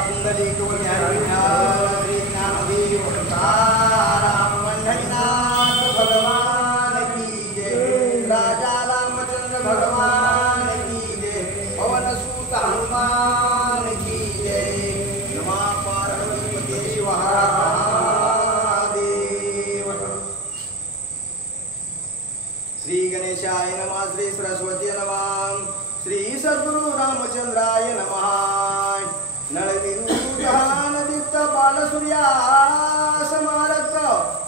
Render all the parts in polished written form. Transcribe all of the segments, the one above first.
पुंडलिक श्री ज्ञानदेव तुकाराम पंढरीनाथ भगवान की जय। राजा रामचंद्र भगवान की जय। पवन सुत हनुमान की जय। नमः पार्वती शिव हर महादेव। श्री गणेशाय नमः। श्री सरस्वती नमः। श्री सद्गुरु रामचंद्राय नमः। नळविरुद्धानदित बालसूर्या समारक्त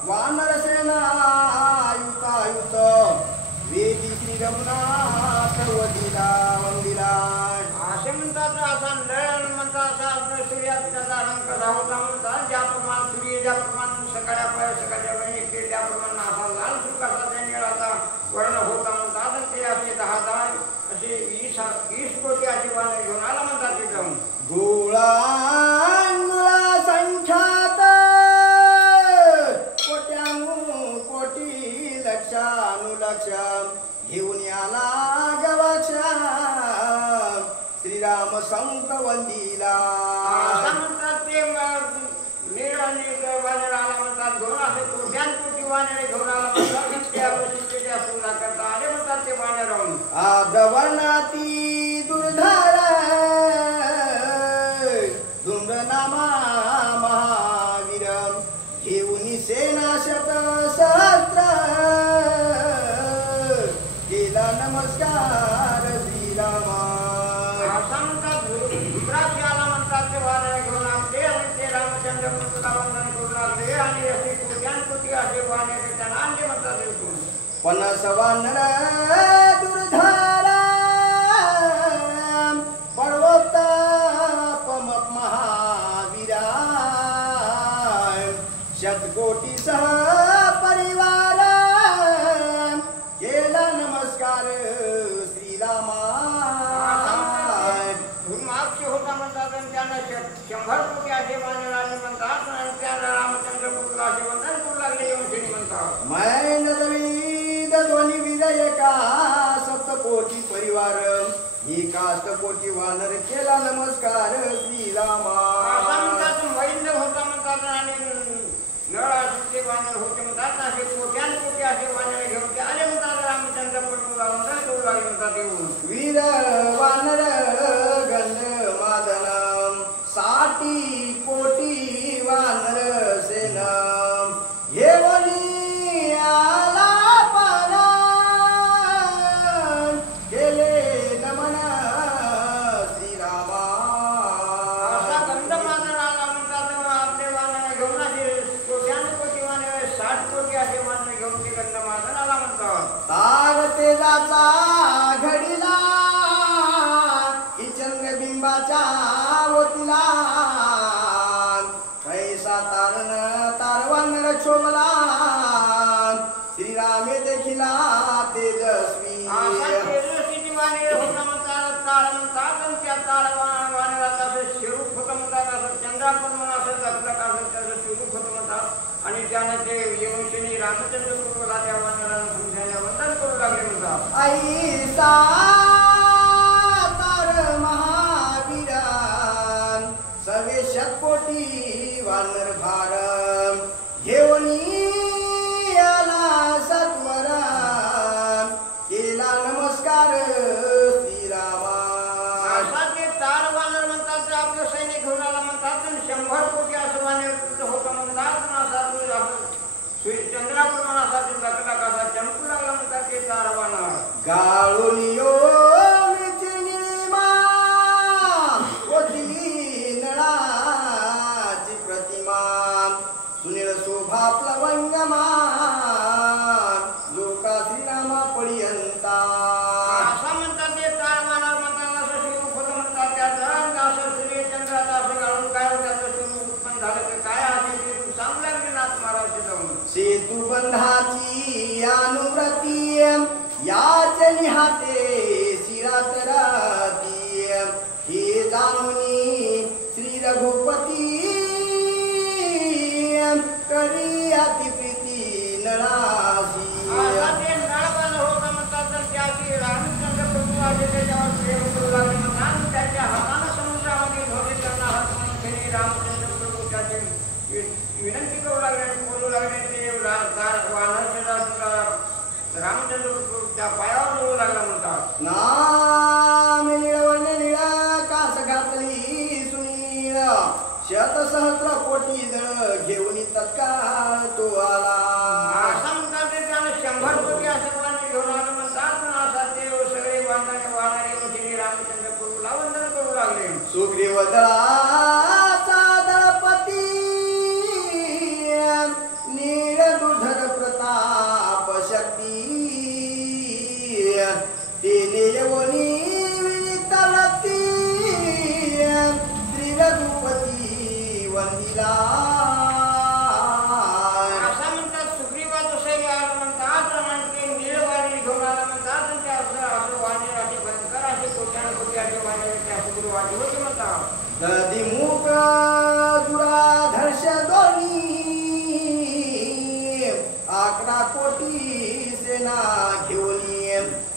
वानरसेनायुतायुत वेदी श्री रघुनाथ वदिला वंदिला। आशंताचा असा नळ म्हणता असा सूर्याचा रंग कसा होता म्हणता ज्याप्रमाणे सूर्य ज्याप्रमाणे सकाळच्या वेळी निघते त्याप्रमाणे असा लाल सुकाचा त्या निळाचा वर्ण होता म्हणतात ते असे 10 असे 20 कोटी अशी वाने घेऊन आला म्हणतात तिथं गोळांमुळा संख्यात कोटी लक्षानुलक्ष घेऊन आला गवाक्षा श्रीराम संत वंदिला। म्हणतात ते नीळ आणि वानर आला म्हणतात घेऊन असे कोटी वानरे घेऊन आला म्हणतात त्या वैशिष्ट्याच्या सुद्धा करता आले म्हणतात ते वानर आदवनाती दुर्धार धुंडनामा महावीर घेऊन सेना शत सहस्र केला नमस्कार श्रीरामा। आला म्हणतात ते वानर घेऊन आले आणि ते रामचंद्र प्रभूला वंदन करून आले आणि असे कोटी असे वानर त्यांना आणले म्हणतात पन्नास वानर दुर्धारा पर्वतापम महावीरा शतकोटी सह परिवार केला नमस्कार श्रीरामा। मागचे होता म्हणतात आणि त्यांना 100 कोटी असे वानर आले म्हणतात आणि त्याला रामचंद्र प्रभूला असे वंदन करू लागले येऊन श्री म्हणतात मैनदवीद ध्वनी विजयका सप्तकोटी परिवार एकास्त कोटी वानर केला नमस्कार श्रीरामा। वैंद होता म्हणतात आणि नळ असे वानर होते म्हणतात असे कोटी असे वानर घेऊन ते आले म्हणतात रामचंद्र प्रभूला वंदन करू लागले म्हणतात येऊन वीर वानर गंध मादन 60 कोटी वानर सेना येवली आला पाना केले नमन श्रीरामा। असा गंध मादन आला म्हणतात आपले वानर घेऊन असे कोटी वानर 60 कोटी असे वानर घेऊन ते गंध मादन आला म्हणतात तार तेजाचा घडीला चंद्रबिंबाच्या वतीला कैसा तारवानर शोभला श्रीरामे देखिला तेजस्वी। वानर होता म्हणतात तार म्हणतात आणि त्या वानराचा स्वरूप होतं म्हणतात असं चंद्राप्रमाण असं जगलं असं त्याचं स्वरूप होतं म्हणतात आणि त्यानं ते येऊन श्री रामचंद्र प्रभूला त्या वानराला समजायला वंदन करू लागले म्हणतात ऐसा तार महावीरा 100 कोटी वानर भार घेऊन आला सत्वर केला नमस्कार श्रीरामा। असा ते तार वानर म्हणतात ते आपलं सैनिक घेऊन आला म्हणतात 100 कोटी असं वानर होतं म्हणतात असा चंद्राप्रमाण असा ते लकला कसा चमकू लागला म्हणतात ते तार वानर गाळून नळाची प्रतिमा सुनील शोभा प्लवंगमान लोका श्रीरामा पर्यंता। असं म्हणतात ते तार वानर म्हणतात असं स्वरूप होतं म्हणतात त्याचं असं सूर्यचंद्राचं असं घालून काय त्याचं स्वरूप उत्पन्न झालं तर काय असे ते सांगू लागले नाथ महाराज जाऊन सेतुबंधाची अनुव्रती याच निहाते शिरात राती हे जाणूनी श्री रघुपती करी अति प्रीती नळाशी। ते नळवाला होता म्हणतात त्याची रामचंद्र प्रभू आले त्याच्यावर प्रेम करू लागले म्हणतात त्याच्या हातानं समुद्रामध्ये धोरे त्यांना हात रामचंद्र प्रभू त्याचे विनंती करू लागले आणि बोलू लागले. ते रामचंद्र प्रभू त्या पायावर बोलू लागला म्हणतात. नाम निळवणे निळा कास घातली सुनील शत सहस्र कोटी दळ घेऊन तत्काळ तो आला. असं म्हणतात ते त्यानं 100 कोटी असं वाणी घेऊन आलं म्हणतात. पण असा ते सगळे वाहनाने वाहणारे रामचंद्र प्रभूला वंदन करू लागले. सुग्रीव दळाचा दळपती नीळ दुर्धर प्रताप शक्ती तिने येऊनी विनीत वृत्ती त्रिरघुपती वंदिला. असं म्हणतात सुग्रीवाचं सैन्य आलं म्हणतात आणि ते नीळवाणी घेऊन आलं म्हणतात. आणि त्या असं वाणी असे भयंकर असे कोट्याने कोटी असे वाणी त्या सुग्रीवाची होते म्हणतात. दधिमुख दुराधर्ष दोन्ही 11 कोटी सेना घेऊन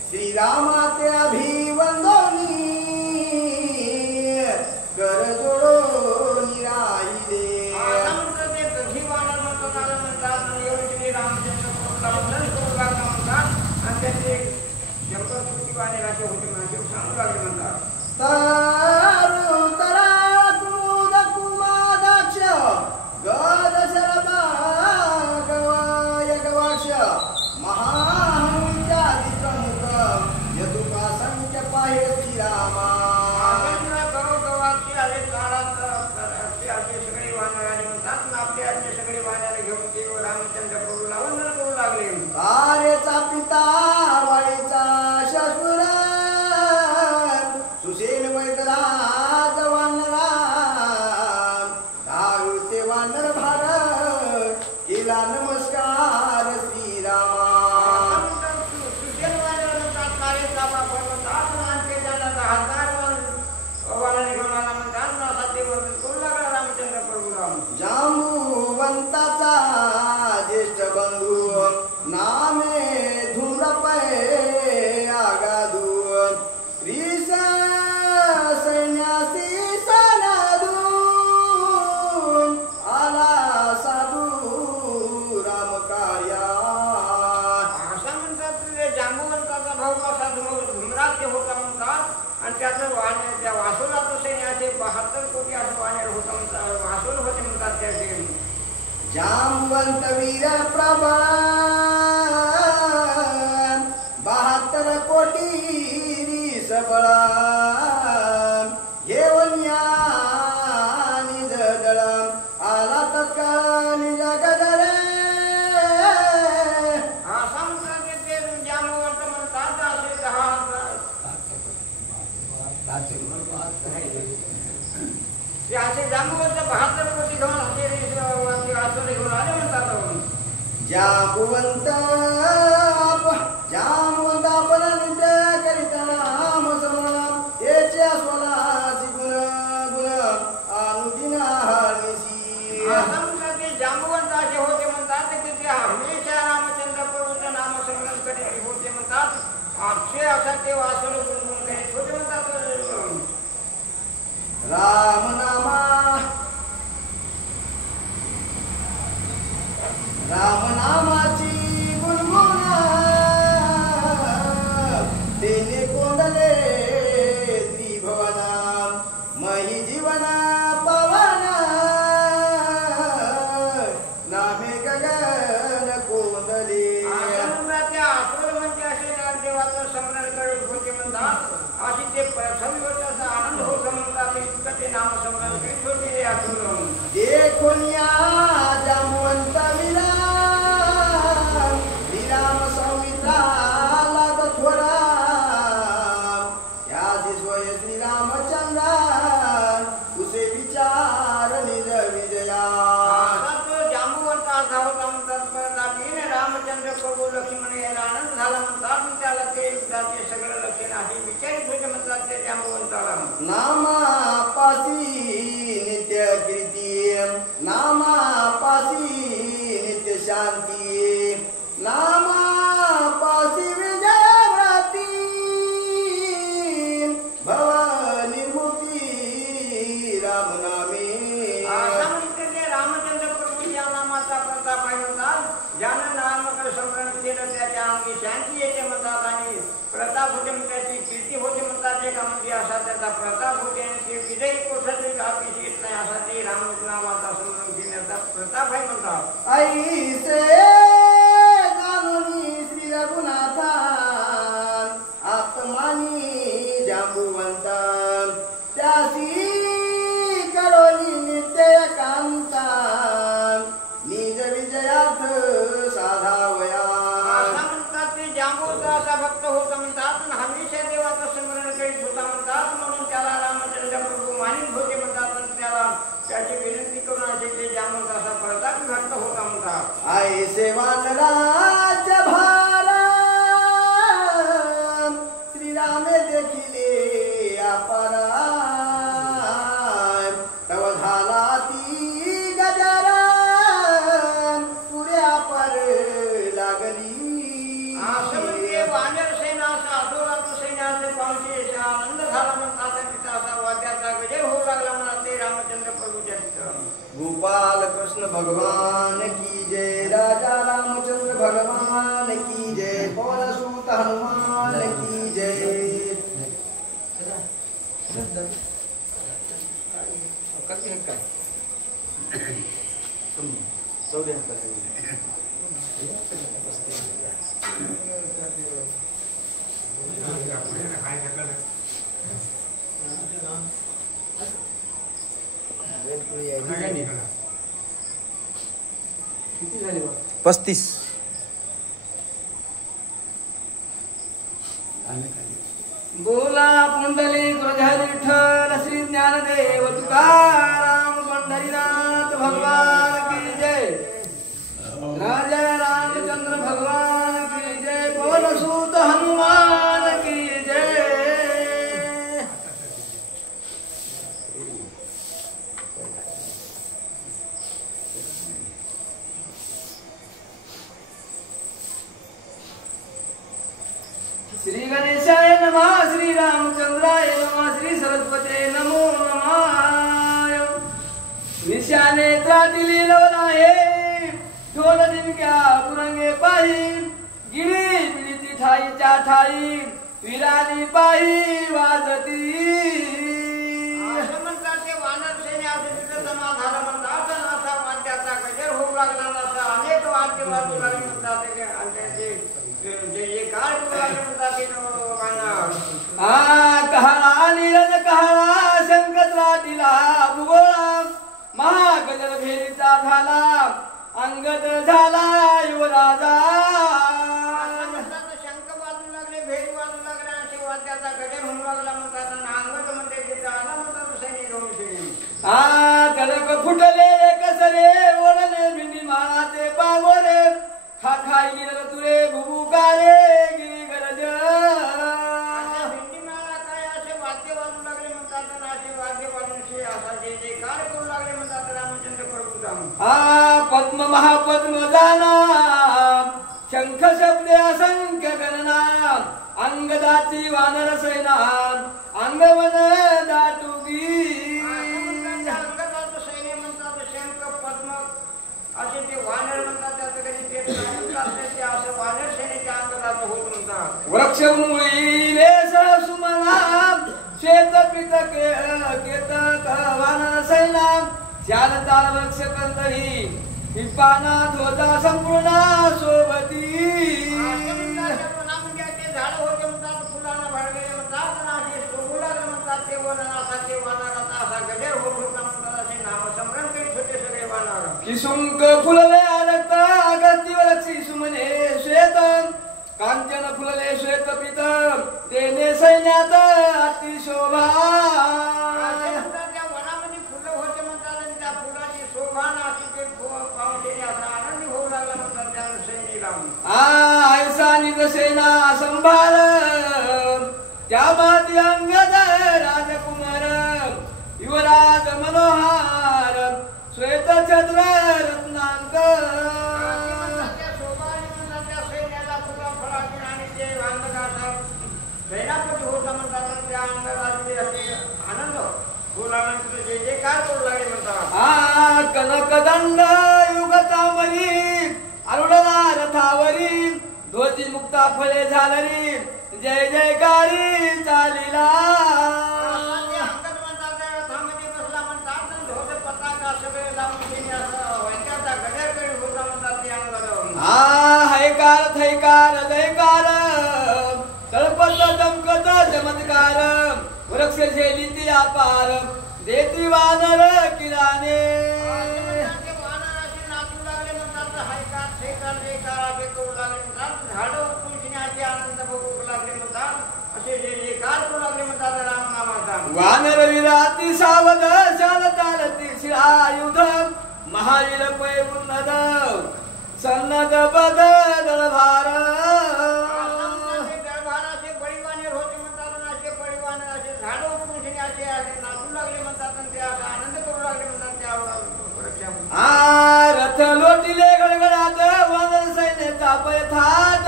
श्रीरामाते अभिवंदनी कर जोडून राहिले. असं म्हणतात ते दधिवाणा म्हणतात आलं म्हणतात. आणि एवढे श्रीरामचंद्र प्रभूला वंदन करू लागला म्हणतात. आणि त्याचे 100 कोटी वाणी असे होते म्हणजे सांगू लागले म्हणतात. तरुतरा कुमुद कुमादाक्ष गद शरभा गवाय गवाक्ष महाहनुजाती प्रमुख यदुका संख्य पाहे श्रीरामा. गवाक्षी आले काळात असे सगळे वाहणारे म्हणतात. आपले असे सगळे वाहणारे घेऊन ते रामचंद्र प्रभूला वंदन करू लागले. तारेचा पिता वाळीचा शशुर सुसेन वैदराज वानरा धावते वानर भारत केला नमस्कार श्रीरामा. सुसेन वानर म्हणतात तारेचा बाप म्हणतात. आणि ते त्याला 10,000 वानर घेऊन आला म्हणतात. असा ते वंदन करू लागला रामचंद्र प्रभूला. जांबुवंताचा ज्येष्ठ बंधू नामे धूम्रपै आगाधू श्रीस सैन्यासी सनादू आला साधू राम कार्या. असं म्हणतात ते जांबुवंताचा भाऊ असा धुमराज होता म्हणतात. आणि त्याचं वाहन त्या वासुलाचं सैन्याचे 72 कोटी असं वाहन होतं म्हणतात. वासुल होते म्हणतात त्याचे. जांबवंत वीर प्रबळ 72 कोटी सबळ घेऊन या निज दळ आला तत्काळ निज गदरे. असं म्हणतात ते जांबुवंत म्हणतात. असे 10 ते असे जांबुवंत 72 कोटी घेऊन असं घेऊन आले म्हणतात. जांबुवंत आपण नित्य करीत नाम स्मरण याचे स्वलासी गुण गुण अनुदिन हरनिशी. असं म्हणतात ते जांबुवंत असे होते म्हणतात की ते हमेशा रामचंद्र प्रभूचं नामस्मरण करीत होते म्हणतात. अक्षय असा ते वासुल गुणगुण करीत होते म्हणतात. रामनामाची गुणगुण तेने कोंडले त्रिभुवन मही जीवन पवन नामे गगन कोंडले. त्या असुर म्हणजे असे देवाचं स्मरण करत होते म्हणतात. अशी ते प्रथम असा आनंद होतो म्हणतात. इतकं ते नामस्मरण करीत होते असुर. देखून या जांबुवंत विरा श्रीराम सौमित्रा लागत थोरा याची सोय श्रीरामचंद्रा तुझे विचार निज विजया. जांबुवंत असा होता म्हणतात. रामचंद्र प्रभू लक्ष्मण यायला आनंद झाला म्हणतात. त्याला ते सगळं लक्षण आहे विचारित होते म्हणतात ते जांबुवंताला. नामापासी नित्य म्हणतात भाई म्हणतात ऐसे जाणूनी श्री रघुनाथा आत्मानी जांबुवंता त्यासी करोनी नित्य कांता निज विजयार्थ साधावया. असं म्हणतात ते जांबूचा असा भक्त होता म्हणतात आणि हमेशा देवाचं स्मरण करीत होता म्हणतात म्हणून त्याला रामचंद्र प्रभू मानित होते म्हणतात आणि त्याला त्याची विनंती करून असे ते जांबूचा असा प्रताप भक्त होता म्हणतात. ऐसे वानराज्य भारा श्रीरामे देखिले अपरा तव झाला ती गजरा पुढे अपर लागली. असं म्हणजे वानर सेना असा अधोरात्र सैन्याचे पावशी असा आनंद झाला म्हणतात आणि तिचा असा वाद्याचा गजर होऊ लागला म्हणतात ते रामचंद्र प्रभूच्या तिथं. गोपाल कृष्ण भगवान की जय. राजा रामचंद्र भगवान की जय. पवन सूत हनुमान की जय. किती झाली बा? 35. बोला पुंडलिक हृदय विठ्ठल श्री ज्ञानदेव तुकाराम पंढरीनाथ भगवान की जय. राजा रामचंद्र भगवान की जय. पवन सूत हनुमान की जय. श्री गणेशाय नमः. श्री रामचंद्राय नमः. श्री सरस्वते नमो नमः. निशाने त्राटिली लोलाहे ढोल दिमक्या पुरंगे पाही गिरी पिढीची ठाईच्या ठाई विराली पाही वाजती. असं म्हणतात ते वानर सेनेचे तिथं जमा झालं म्हणतात आणि असा वाद्याचा गजर होऊ लागला असा अनेक वाद्य वाजू लागले म्हणतात ते आणि त्याचे जे काळ करू लागले म्हणतात ते वानर. कहाळा निरन कहाळा शंकत्रा दिला भूगोळा महागजर भेरीचा झाला अंगद झाला युवराजा. असं म्हणतात शंख वाजू लागले भेरी वाजू लागले असे वाद्याचा गजर होऊ लागला म्हणतात आणि अंगद म्हणजे तिथं आला म्हणतात सैनिक होऊन. कडक फुटले कसरे ओढले भिंडी माळाचे पागोरे खा खाई गिर तुरे भुबुकारे गिरी गरज. भेंडी माळा काय असे वाद्य वाजू लागले म्हणतात आणि असे वाद्य वाजून असा जे जे काळ करू लागले म्हणतात रामचंद्र प्रभूचा. पद्म महापद्म जाना शंख शब्दे असंख्य गणना अंगदाची वानर सेना अंगवन दाटुगी. अंगदाचं सैन्य म्हणतात शंख पद्म असे ते वानर म्हणतात त्याचं कधी ते ते असं वानर सेनेच्या अंगदाचं होत म्हणतात. वृक्ष मुळीलेस सुमना श्वेत पितक केतक वानर सेना शाल ताल वृक्ष कंदरी पिपाना ध्वजा संपूर्ण सोबती. ते झाड होते म्हणतात फुलांना भरलेले म्हणतात आणि असे शोभू लागले म्हणतात ते वन असा ते वानराचा असा गजर होत होता म्हणतात असे नामस्मरण करीत होते सगळे वानर. किशुंक फुलले रक्त अगस्ती वरक्षी सुमने श्वेत कांचन फुलले श्वेत पित देने सैन्यात अतिशोभा. त्या वनामध्ये फुलं होते म्हणतात आणि त्या फुलाची शोभा अशी ते पावलेली असा आनंदी होऊ लागला म्हणतात त्या सैनिकाला. ऐसा निज सेना संभार त्या माती अंगद राजकुमार युवराज मनोहार श्वेत छत्र रत्नांक. त्या शोभा म्हणतात त्या सैन्याला फुला फळाची आणि ते अंगदाचा सेनापती होता म्हणतात त्या अंगदाचे असे आनंद होऊ लागला जे जे काय करू लागले म्हणतात. कनकदंड युगतावरी अरुणला रथावरी ध्वजी मुक्ता फळे झालरी जय जयकारी चालिला. अंगद म्हणतात रथामध्ये बसला म्हणतात ध्वज पताका सगळे लावून असं वैद्याचा हैकार जयकार तळपत चमकत चमत्कार वृक्ष झेलिती अपार देती वानर किराने वानर विराती सावध चालती शिळायुध महावीर पै उन्नत सन्नत पद दळभार रथ लोटिले गडगडात वानर सैन्याचा पै थाट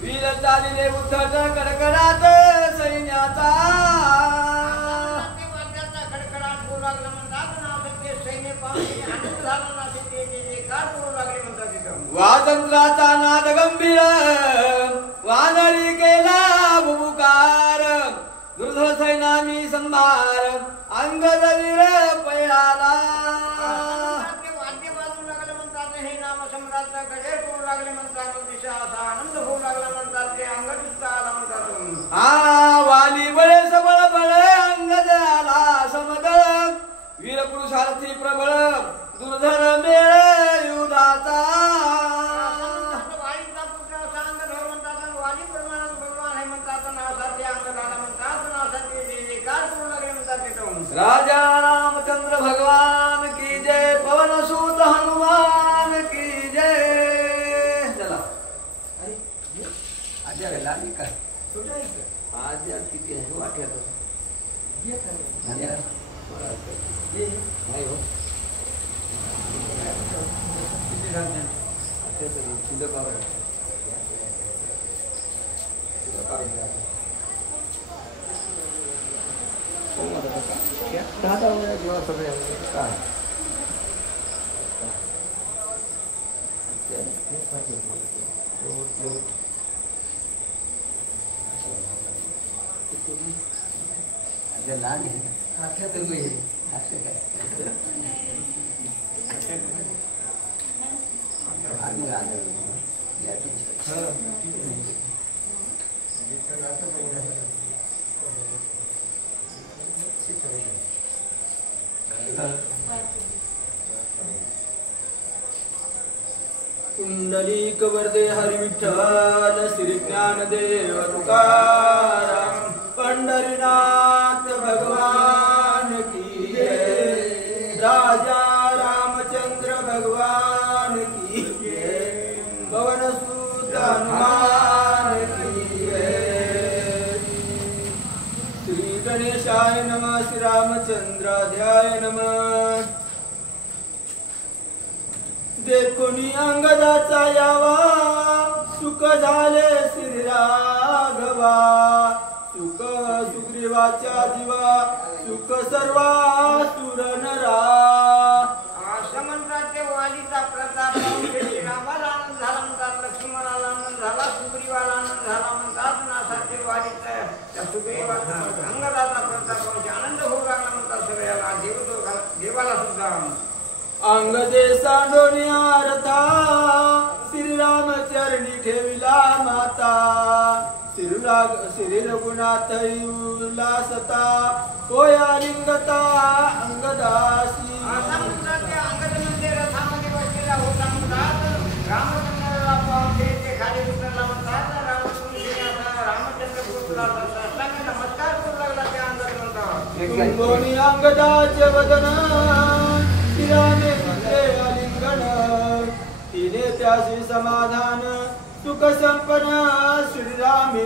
वीर चालिले उद्धट कडकडात सैन्याचा वाजंत्राचा नाद गंभीर वानरी केला बुबुकार दुर्धर सैनानी संभार अंगद वीर पयाला वाली बळे सबळ बळ अंगद आला समदळ वीर पुरुषार्थी प्रबळ दुर्धर मेळ युधाचा राजा रामचंद्र भगवान की जय पवन सूत हनुमान की जय चला आज्या लागली काय आज्या किती आहे वाट्यात नाही हो कुंडलिक वरदे हरी विठ्ठल श्री ज्ञानदेव तुकाराम पंढरीनाथ भगवान की जय राजा रामचंद्र भगवान की जय पवन सूत हनुमान की जय श्री गणेशाय नमः श्री रामचंद्राध्याय नमः देखोनी अंगदाचा यावा सुख झाले श्री राघवा सुख सुग्रीवाच्या जीवा सुख सर्वा सुर नरा समंत्राचे वालीचा प्रताप रामाला आनंद झाला म्हणतात लक्ष्मणाला आनंद झाला सुग्रीवाला आनंद झाला म्हणतात नासाचे वालीचा त्या सुग्रीवाचा अंगदाचा प्रताप आनंद होऊ लागला म्हणतात सगळ्याला देवाला सुद्धा अंगदे सांडोनी आरता श्रीराम चरणी ठेविला माता श्री रघुनाथ उल्लासता होया लिंगता अंगदासी अंगद म्हणजे रथामध्ये बसलेला होता म्हणतात रामचंद्राला पावते ते खाली उतरला म्हणतात रामचंद्र पुरला नमस्कार करू लागला त्या अंगद म्हणतात दोन्ही अंगदाचे वदन श्रीरामे म्हणले आलिंगन तिने त्याशी समाधान सुख संपन्न श्रीरामे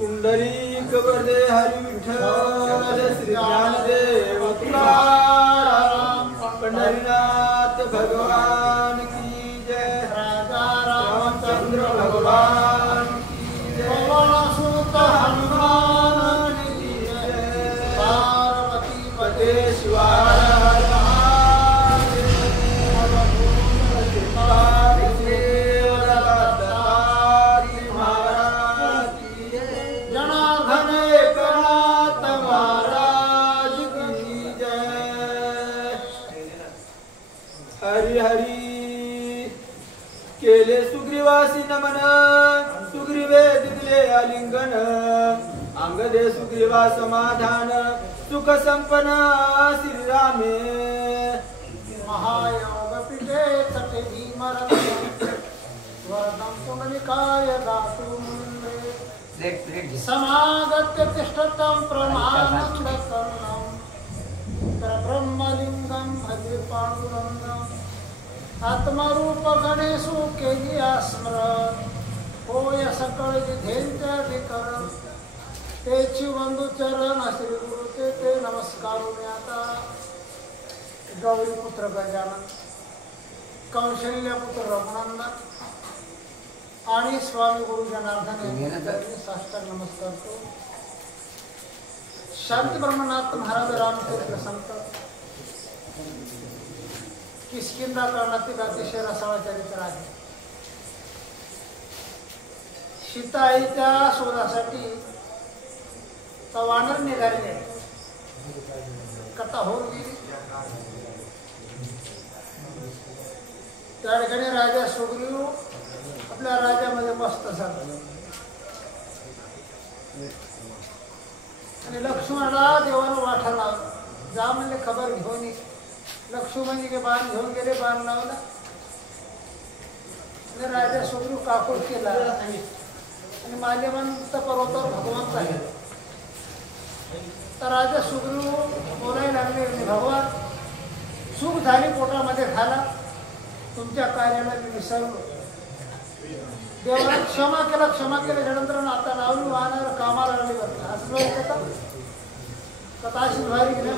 पुंडलिक वरदे हरी विठ्ठल श्री ज्ञानदेव तुकाराम पंढरीनाथ भगवान की जय राजा रामचंद्र भगवान की जय पवन सूत हनुमान केले सुग्रीवासी नमन सुग्रीवे दिले आलिंगन अंगदे सुग्रीवा समाधान सुख संपन्न श्रीरामे महायोग पिठे तटे भीमरथ वरदं पुंडलिकाय दातुं समागत्य तिष्ठतं प्रमानन्दकर्णं परब्रह्मलिङ्गं भजे पाण्डुरङ्गम् आत्मरूप गणेशु केली स्मरण होय सकळ विधेंच्या विकर तेची वंदू चरण श्री गुरु ते नमस्कार आता गौरी पुत्र गजानन कौशल्य पुत्र रघुनंदन आणि स्वामी गुरु जनार्दन यांनी साष्टांग नमस्कार करतो. शांती ब्रह्मनाथ महाराज रामचंद्र संत किष्किंधा काळातील अतिशय रसाळ चरित्र आहे. सीताईच्या शोधासाठी वानर निघाले कथा होऊन गेली. त्या ठिकाणी राजा सुग्रीव आपल्या राज्यामध्ये मस्त झाला आणि लक्ष्मणाला देवानं वाटा लावला. जा म्हणले खबर घेऊन ये. लक्ष्मण के बाण घेऊन गेले. बाण लावला आणि राजा सुग्रीव काकूट केला आणि माल्यवंत पर्वतावर भगवान झाले. तर राजा सुग्रीव बोलायला लागले भगवान सुख झाली पोटामध्ये खाला तुमच्या कार्याला मी विसरलो. देवाला क्षमा केल्याच्यानंतर आता लावली वाहणार कामाला लागली बघा असं कथा कथा अशी भारी गेली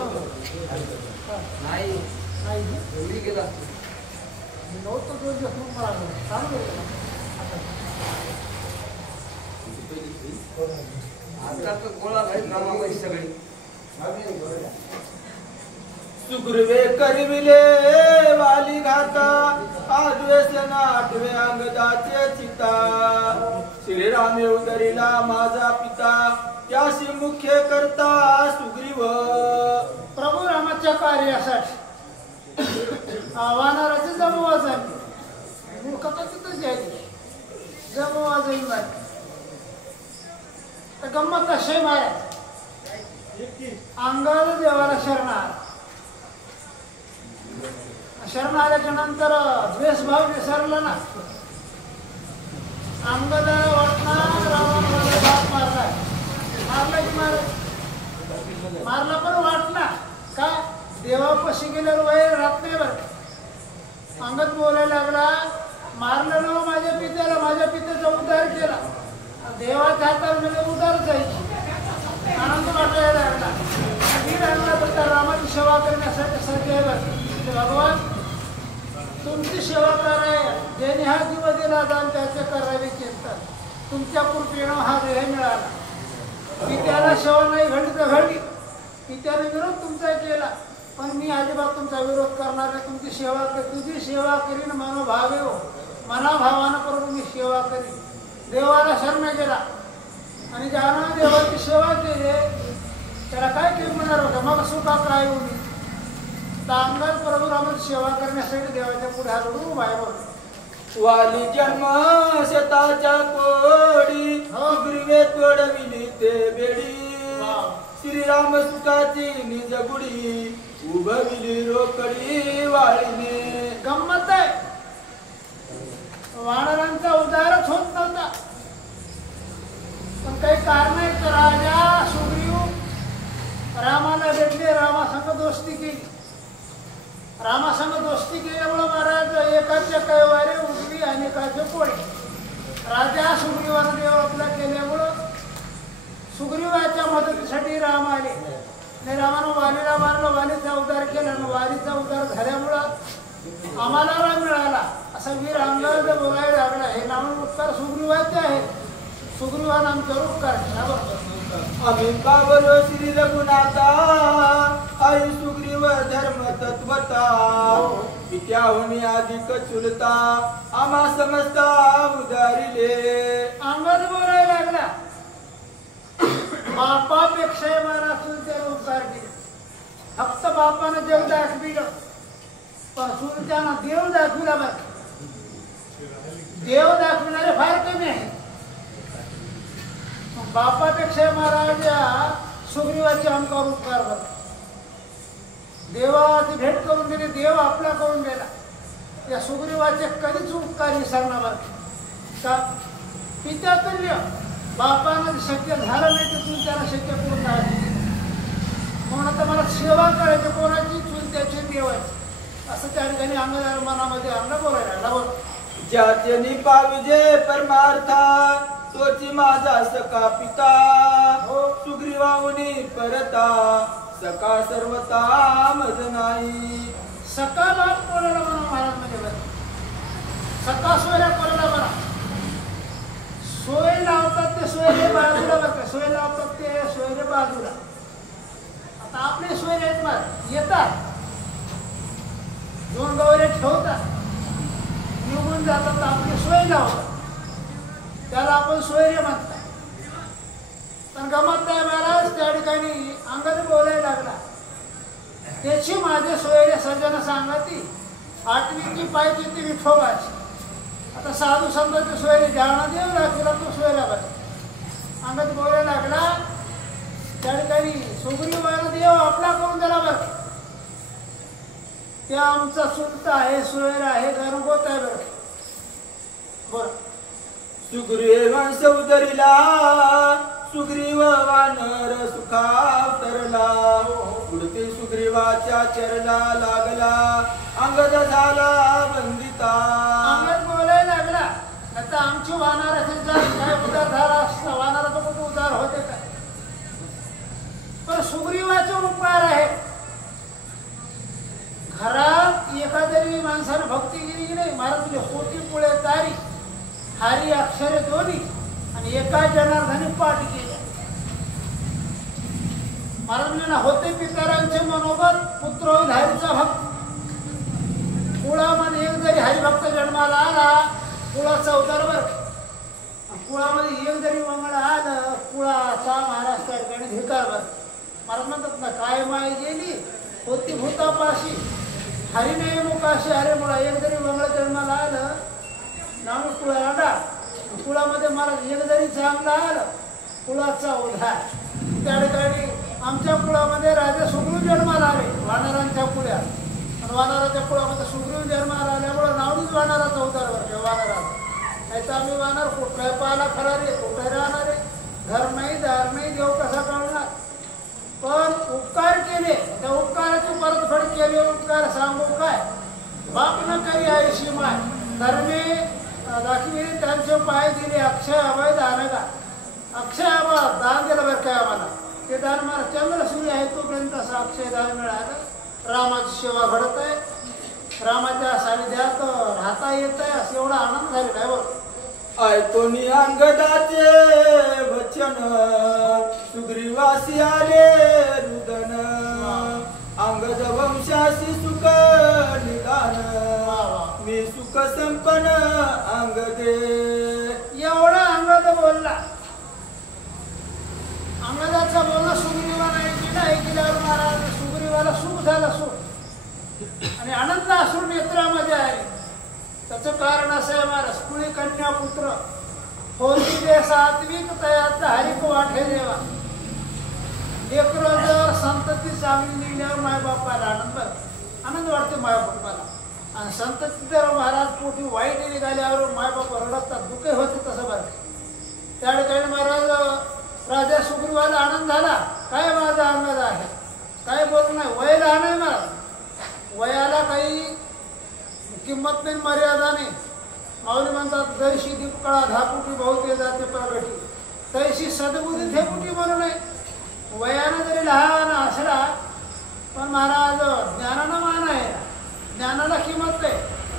नाही गेला नव्हतं 2 दिवस मग मला सांग सुग्रीवे करविले वाली घाता आद्वेष नाटवे अंगदाचे चिता श्रीरामे उदरिला माझा पिता त्याशी मुख्य करता सुग्रीव प्रभू रामाच्या कार्यासाठी वानराचे जमवा झाली मूर्खता तिथंच यायची जमवा जाईल नाही तर गंमत कशी मारा अंगाला देवाला शरण आल्याच्या नंतर द्वेषभाव विसरला ना. अंगाला वाटणार रामाला बाप मारला की मारला पण वाटला का देवापाशी गेल्यावर वैर राहत नाही. बरं अंगद बोलायला लागला मारलेलो माझ्या पित्याचा उद्धार केला. देवाच्या हातावर म्हणजे उद्धार जायची आनंद वाटायला लागला. तर त्या रामाची सेवा करण्यासाठी सध्या भगवान तुमची सेवा कराय ज्याने हा जीव दिला जाण त्याचे करावे चिंतन तुमच्या कृपेनं हा देह मिळाला. पित्याला सेवा नाही घडली तर घडली पित्याने विरोध तुमचा केला पण मी अजिबात तुमचा विरोध करणार नाही. तुमची सेवा तुझी सेवा करीन मनोभावे हो मनाभावानं करून मी सेवा करीन. देवाला शरण गेला आणि ज्यानं देवाची सेवा केली त्याला काय केलं म्हणणार होतं मग सुखा काय होईल. तांगल प्रभू रामाची सेवा करण्यासाठी देवाच्या पुढे हात जोडून बाहेर बोलतो. वाली जन्म शेताच्या कोडी सुग्रीवे तोडविली ते बेडी श्रीराम सुखाची निज गुडी उभविली रोकडी वाळीने. गंमत आहे वानरांचा उद्धारच होत नव्हता पण काही कारण आहे तर राजा सुग्रीव रामाला भेटले रामासंग दोस्ती केली. रामासंग दोस्ती केल्यामुळे महाराज एकाचे कैवारे उजवी आणि एकाचे कोळे. राजा सुग्रीवानं देव आपला केल्यामुळं सुग्रीवाच्या मदतीसाठी राम आले आणि रामानं वालीला मारलं वालीचा उद्धार केला आणि वालीचा उद्धार झाल्यामुळं आम्हाला राम मिळाला असा वीर अंगावर बोलायला लागला. हे नाम उपकार सुग्रीवाचे आहेत. सुग्रीवानं आमच्यावर उपकार केला. आम्ही पावलो श्री रघुनाथा आई सुग्रीव धर्म तत्वता पित्याहुनी अधिक चुलता आम्हा समजता उदारिले. अंगात बोलायला लागला बापापेक्षा मला चुलत्याला उपकार दिले. फक्त बापानं जग दाखविलं पण चुलत्यानं देव दाखविला. बरं देव दाखविणारे फार कमी आहे. बापापेक्षा महाराज या सुग्रीवाचे आमच्यावर उपकार करतात. देवाची भेट करून दिली, देव आपला करून गेला. या सुग्रीवाचे कधीच उपकार विसरणार का? पित्यातुल्य बापानं शक्य झालं नाही तर चुलत्याला शक्य करून राहिली. म्हणून आता मला सेवा करायची कोणाची, चुलत्याची देवाची, असं त्या ठिकाणी अंगदार मनामध्ये आणलं बोलायला लागला. बोल. ज्याचे पाविजे परमार्था तोची माझा सका पिता. सुग्रीवाहुनी परता सका सर्वता मज नाही. सका बाप कोणाला म्हणा महाराज म्हणजे बरं. सका सोयऱ्या कोणाला म्हणा. सोय लावतात ते सोयरे बाजूला बघा. सोय लावतात ते सोयरे बाजूला. आता आपले सोयरे आहेत महाराज, येतात 2 गवरे ठेवतात, निघून जातात. आपली सोय लावतात, त्याला आपण सोयरे म्हणतात. पण गमत नाही महाराज. त्या ठिकाणी अंगद बोलायला लागला. त्याची माझे सोयरे सज्जन सांगती 8वीची पाहिजे ती विठोबाची. आता साधू संतांचे सोयरे जाणं देव लागला तो सोयरा बरं. अंगद बोलायला लागला. त्या ठिकाणी सुग्रीवाला देव आपला करून दिला बरं. त्या आमचा चुलता आहे, सोयरा आहे, गणगोत आहे बरं. बरं. सुग्रीव उतरिला सुग्रीव वानर सुखावतरला. उडती सुग्रीवाच्या चरला लागला अंगद झाला बंदिता. अंगद बोलायला लागला. आता आमची वानराची जात काय उदार झाला असता, वानराचा कुठे उदार होते काय. पण सुग्रीवाचे उपकार आहे. घरात एखाद्या माणसाने भक्ती केली की नाही महाराज, तुझे होती पुळे तारी हारी अक्षरे दोन्ही आणि एका जनार्दनी पाठ केले. महाराज म्हणजे होते पितरांचे मनोगत पुत्र होईल हरीचा भक्त. कुळामध्ये एक जरी हरिभक्त जन्माला आला कुळाचा उतार बर. कुळामध्ये एक जरी मंगळ आलं कुळाचा महाराज त्या ठिकाणी धिकार बर. महाराज म्हणतात ना, काय माय गेली होती भूतापाशी हरी नाही मुकाशी. अरे मुळा एक जरी मंगळ जन्माला आलं नाव कुळाला. कुळामध्ये महाराज एक जरी चांगला आलं कुळाचा उद्धार. त्या ठिकाणी आमच्या कुळामध्ये राजा सुग्रीव जन्माला आले वानरांच्या कुळात. आणि वानराच्या कुळामध्ये सुग्रीव जन्माला आल्यामुळे नावडीच वानराचा उद्धार वर वानराचा. नाही तर आम्ही वानर कुठे पाला खरा रे, कुठे राहणार रे, घर नाही दार नाही, देव कसा कळणार. पण उपकार केले त्या उपकाराची परतफेड केली. उपकार सांगू काय, बाप न करी आयुषी माय धर्मे दाखविले त्यांचे पाय दिले अक्षय अभय दानगा. अक्षय अभय दान दिलं बरं काय आम्हाला. ते दान मला चंद्र सूर्य आहे तोपर्यंत असं अक्षय दान मिळालं. रामाची सेवा घडत आहे, रामाच्या सानिध्यात राहता येत आहे, असं एवढा आनंद झालेला आहे बरं. ऐकोनी अंगदाचे वचन सुग्रीवासी आले रुदन. अंगद वंशासी सुख निदान मी सुख संपन्न अंगदे. एवढा अंगद बोलला. अंगदाचा बोलणं सुग्रीवाला ऐकल्यावर महाराज सुग्रीवाला सुख झालं. सुख आणि आनंद असून नेत्रामध्ये आहे. त्याचं कारण असं आहे महाराज, कुळी कन्या पुत्र होती ते सात्विक तयाचा हरिक वाटे देवा. लेकरं जर संतती चांगली निघल्यावर मायबापाला आनंद वाटते मायबापाला. आणि संतती जर महाराज पोटी वाईट निघाल्यावर मायबाप रडतात, दुःख होते तसं बरं. त्या ठिकाणी महाराज राजा सुग्रीवाला आनंद झाला. काय माझा अंगद आहे, काय बोलू नाही. वय लहान आहे महाराज, वयाला काही किंमत नाही, मर्यादा नाही. माऊली म्हणतात जैशी दीपकळा धापुटी बहुते जाते प्रगटी तैशी सद्बुद्धी धेपुटी म्हणू नये. वयानं जरी लहान असला पण महाराज ज्ञानानं मान आहे, ज्ञानाला किंमत आहे.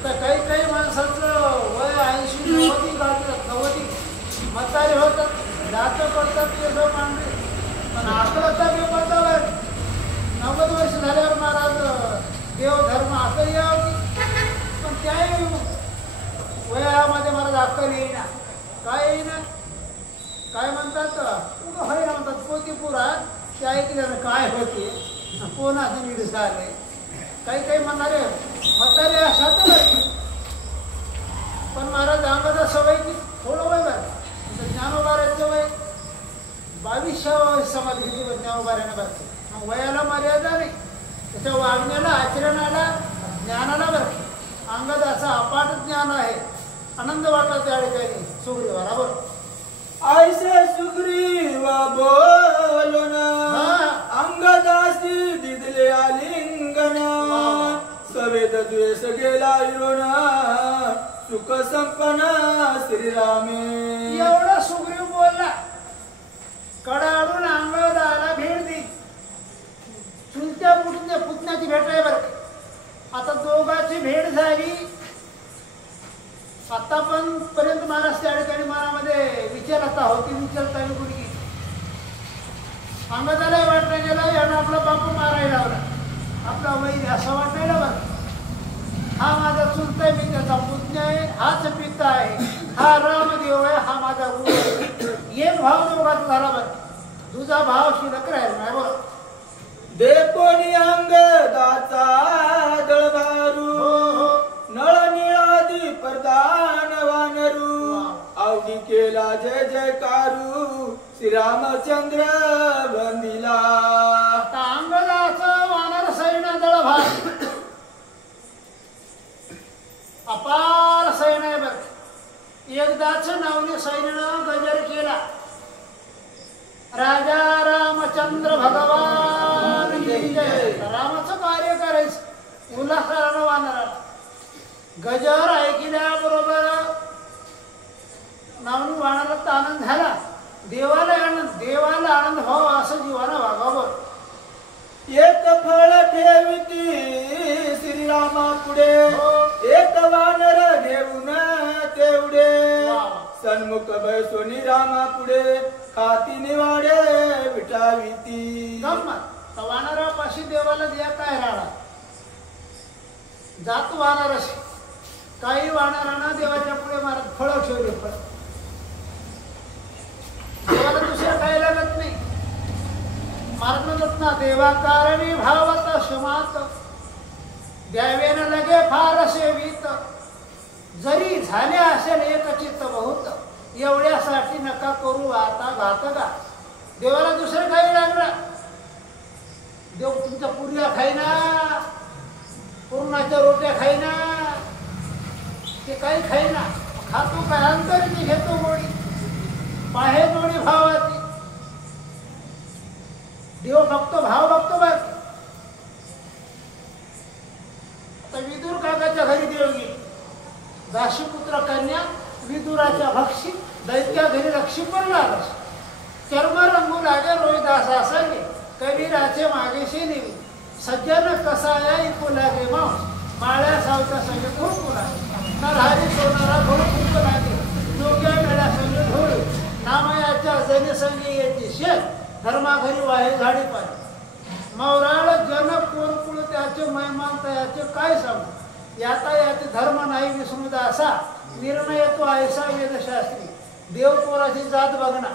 तर काही काही माणसाचं वय 80-90 गाठतात, 90 म्हातारे होतात, दात पडतात, केस मांडले. पण आकलता बेपडतावर 90 वर्ष झाल्यावर महाराज देव धर्म अकल यावं. पण त्याही वयामध्ये महाराज अक्कल येईना. काय येईना, काय म्हणतात उगं हरिना म्हणतात पोतीपुरा ते ऐकल्यानं काय होते कोणाचं नीड झाले. काही काही म्हणणारे म्हातारे असतात पण महाराज अंगाचा सवय की थोडं वय बरं ज्ञानोबाऱ्याचं वय 22व्या समाधी घेतली ज्ञानोबाऱ्याने बरं. मग वयाला मर्यादा नाही, त्याच्या वागण्याला आचरणाला ज्ञानाला बरं. अंगदाचा अपाट ज्ञान आहे. आनंद वाटला त्या ठिकाणी सुग्रीवाला बरं. ऐसे सुग्रीव बोलून अंगदासी दिदले आलिंगन सवेद द्वेष गेला इरून सुख संपन्न श्रीरामे. एवढा सुग्रीव बोलला. कडाडून अंगदाला भेट दी. चुलत्या पुतण्याची भेट आहे बरं. आता दोघांची भेट झाली. आता पण पर्यंत महाराज त्या ठिकाणी मनामध्ये विचारता होती. विचारता कुणी अंगदालाही वाटलं गेलं यानं आपला बापू मारायला लावला, आपला वैर असं वाटायला बरं. हा माझा चुलता आहे, मी त्याचा पुतण्या आहे, हाच पिता आहे, हा रामदेव आहे, हा माझा गुरु आहे. एक भाव दोघात झाला बरं. तुझा भाव शिल्लक राहील नाही बरं. देपोनी अंगदाचा दळभारू नळ निळादी प्रधान वानरू आवडी केला जय जयकारू श्रीरामचंद्र बंदिला. आता अंगदाचं वानर सैन्य दळभार अपार सैन्य आहे बरं. एकदाच नावने सैन्यानं गजर केला. राजा रामचंद्र भगवान की जय. रामाचं कार्य करायचं उल्हासानं वानराला. गजर ऐकल्याबरोबर नावनी वानराला आनंद झाला. देवाला आनंद व्हावा असं जीवानं वागावं. एक फळ ठेविती श्रीरामा पुढे एक वानर घेऊन तेवढे सन्मुख बैसोनी रामा पुढे हाती निवाडे विटाविती. वानरापाशी देवाला दिया काय राहणार. जात वानराशी काही वानरांना देवाच्या पुढे मारत फळं ठेवले. देवाला दुसरं काही लागत नाही. मार्गदत्त ना देवा कारणी भावत क्षमात द्यावेन लगे फार सेवित जरी झाले असेल एकचित्त बहुत एवढ्यासाठी नका करू आता घातका. देवाला दुसरं काही लागणार. देव तुमच्या पुऱ्या खाईना, पूर्णाच्या रोट्या खाईना, ते काही खाईना. खातो काय अंतरी घेतो गोडी पाहे जोडी भावाची. देव बघतो भाव बघतो बघ. आता विदूर काकाच्या घरी देव गेली. दाशीपुत्र कन्या विदुराच्या भक्षी दैत्या घरी रक्षी पण लागस. चर्म रंगू लागे रोहिदास सांगे कबीराचे मागेशी नेवी सज्जन कसाया इकू लागे मांस माळ्या सावच्या संगे खुरकू लागे नरहारी सोनारा धोळ खुरकू लागे जोग्या मेळ्या संगे धोळ नामयाच्या जनी संगे येते शेत धर्मा घरी वाहे झाडी पाहिजे. मौराळ जन कोरकुळ त्याचे महिमान त्याचे काय सांगू. याता याचे धर्म नाही विसृत असा निर्णय तो ऐसा वेदशास्त्री. देव पोराची जात बघणार.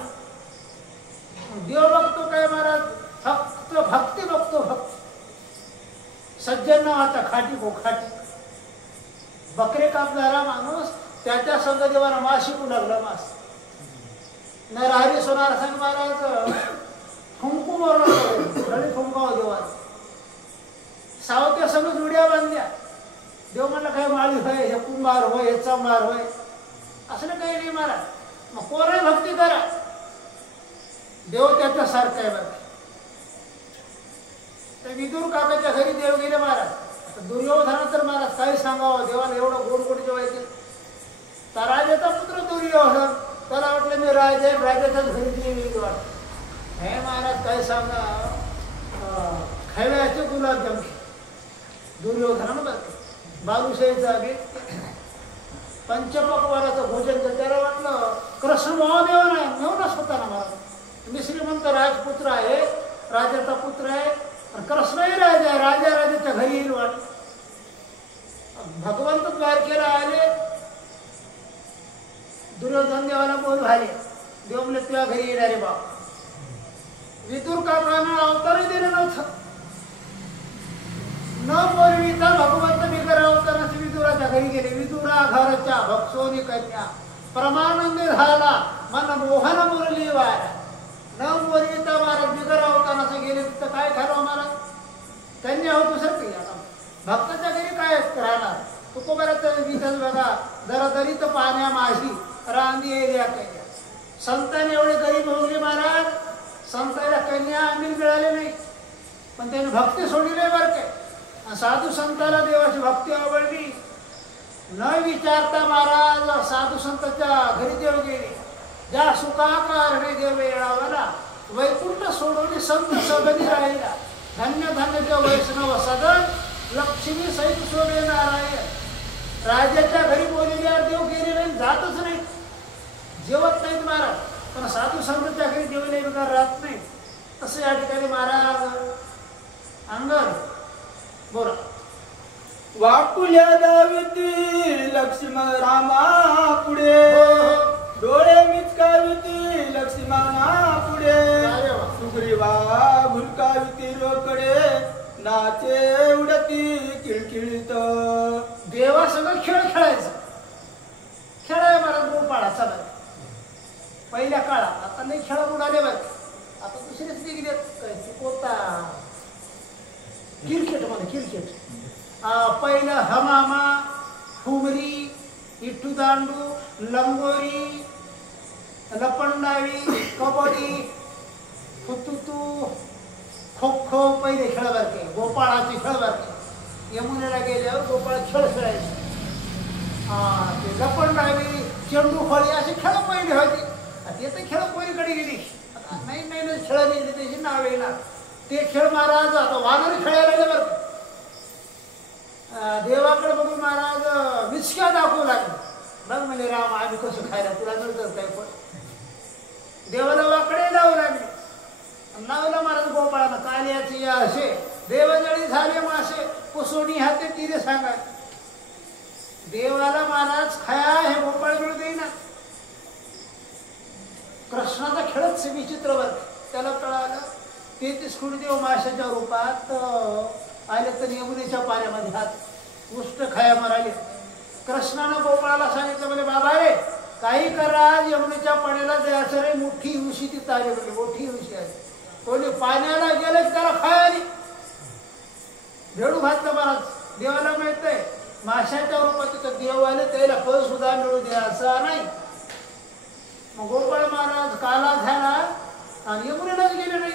देव बघतो काय महाराज फक्त भक्ती बघतो. भक्त सज्जन नावाचा खाटी खाटी बकरे कापणारा माणूस त्याच्या संग देवाला मास शिकू लागला. मास नरहरी सोनार संग महाराज फुंकू मारला फुंकाव देवाला. सावत्या संग जुड्या बांधल्या. देव म्हणला काय माळी होय, हे कुंभार होय, हे चंभार होय, असं काही नाही महाराज. मग कोणी भक्ती करा. देव त्याच्यासारखं आहे बघा. तर विदूर काकाच्या घरी देव गेले महाराज. दुर्योधना तर महाराज काही सांगावं. देवाला एवढं गोड गोड जेवायचे. तर राजाचा पुत्र दुर्योधन त्याला वाटलं मी राजा राजाच्याच घरी गेली वाटत. हे महाराज काय सांगा खव्याचे गुलाबजाम दुर्योधनानं बघ बालुशाहीचा बेत पंचपक्वानाचं भोजन तर त्याला वाटलं कृष्ण महादेव नाही मेवनाच होता ना महाराज. मी श्रीमंत राजपुत्र आहे, राजाचा पुत्र आहे, कृष्णही राजा आहे, राजा राजाच्या घरी येईल वाटलं. भगवंत द्वारकेला आले. दुर्योधन देवाला बोल झाले. देव म्हणले तुझ्या घरी येणारे बाप. विदूर काकांना अवतारही दिलं नव्हतं. न बोलविता भगवंत बिगर अवताराचे विदूर विदुराच्या घरी गेले. विदुरा घरच्या भक्षोनी कन्या प्रमानंदी झाला मन मोहन मुरली वारा. न मोरविता महाराज बिगर अवताराचं गेले तिथं काय खावं महाराज. कन्या होतो सर काही आता भक्ताच्या घरी काय राहणार. तुकोबराचं गीतच बघा. दरदरीत पाण्या माझी रांदी एरिया कन्या. संतांनी एवढे गरीब भोगले महाराज. संतांना कन्या आम्ही मिळाले नाही पण त्याने भक्ती सोडली बरं काय. साधू संताला देवाची भक्ती आवडली. न विचारता महाराज साधू संतांच्या घरी देव गेले. ज्या सुखाकारणे देव येळावला वैकुंठ सोडवली संत सगळी राहिला. धन्य धन्य देव वैष्णव सदन लक्ष्मी सहित सोडे नारायण. राजाच्या घरी बोललेल्यावर देव गेले नाही जातच नाही जेवत नाहीत महाराज. पण साधू संतांच्या घरी जेवले बिकार राहत नाही. तसं या ठिकाणी महाराज अंगण बोला. वाकुल्या दाविती लक्ष्मण रामा पुढे डोळे मिचकाविती लक्ष्मणा पुढे सुग्रीवा भुलकाविती रोकडे नाचे उडती किळकिळीत. देवा सगळं खेळ खेळायचा. खेळाय मला गोपाळा चला पहिल्या काळात. आता नाही खेळ उडाले बघ. आता दुसरेच निघले कोणता क्रिकेट मध्ये क्रिकेट. पहिलं हमामा फुगरी इट्टू दांडू लंगोरी लपंडावी कबड्डी फुतुतू खो खो पहिले खेळ बारके. गोपाळाचे खेळ बारके. यमुनेला गेल्यावर गोपाळ खेळ खेळायचे. ते लपंडावी चेंडू फळी असे खेळ पहिले होते. ते तर खेळ पहिलीकडे गेली. आता नाही नाही खेळ गेली त्याची नाव येणार. ते खेळ महाराज आता वानर खेळायला गेले बरं. देवाकडे बघून महाराज विचक्या दाखवू लागले. बघ म्हणजे राम आम्ही कसं खायला तुला नव्हतं काय. पण देवाला वाकडे लावू लागले. लावलं महाराज गोपाळानं काल्याची असे देवजळी झाले मासे पुसोणी हाते तिरे सांगाय. देवाला महाराज खाया हे गोपाळ मिळू देईना. कृष्णाचा खेळच विचित्र वर. त्याला कळालं 33 कोटी देव माशाच्या रूपात आले तर यमुनेच्या पाण्यामध्ये हात उष्ट खाया माराले. कृष्णानं गोपाळाला सांगितलं म्हणजे बाबा रे काही करा यमुनेच्या पाण्याला जायचं रे. मोठी उशी तिथं आली म्हणजे मोठी उशी आली. कोणी पाण्याला गेलं की त्याला खायला भेडू घातलं महाराज. देवाला माहित आहे माशाच्या रूपात तिथं देव आले त्याला फळ सुद्धा मिळू द्या असा नाही. मग गोपाळ महाराज काला झाला आणि यमुनेलाच गेले नाही.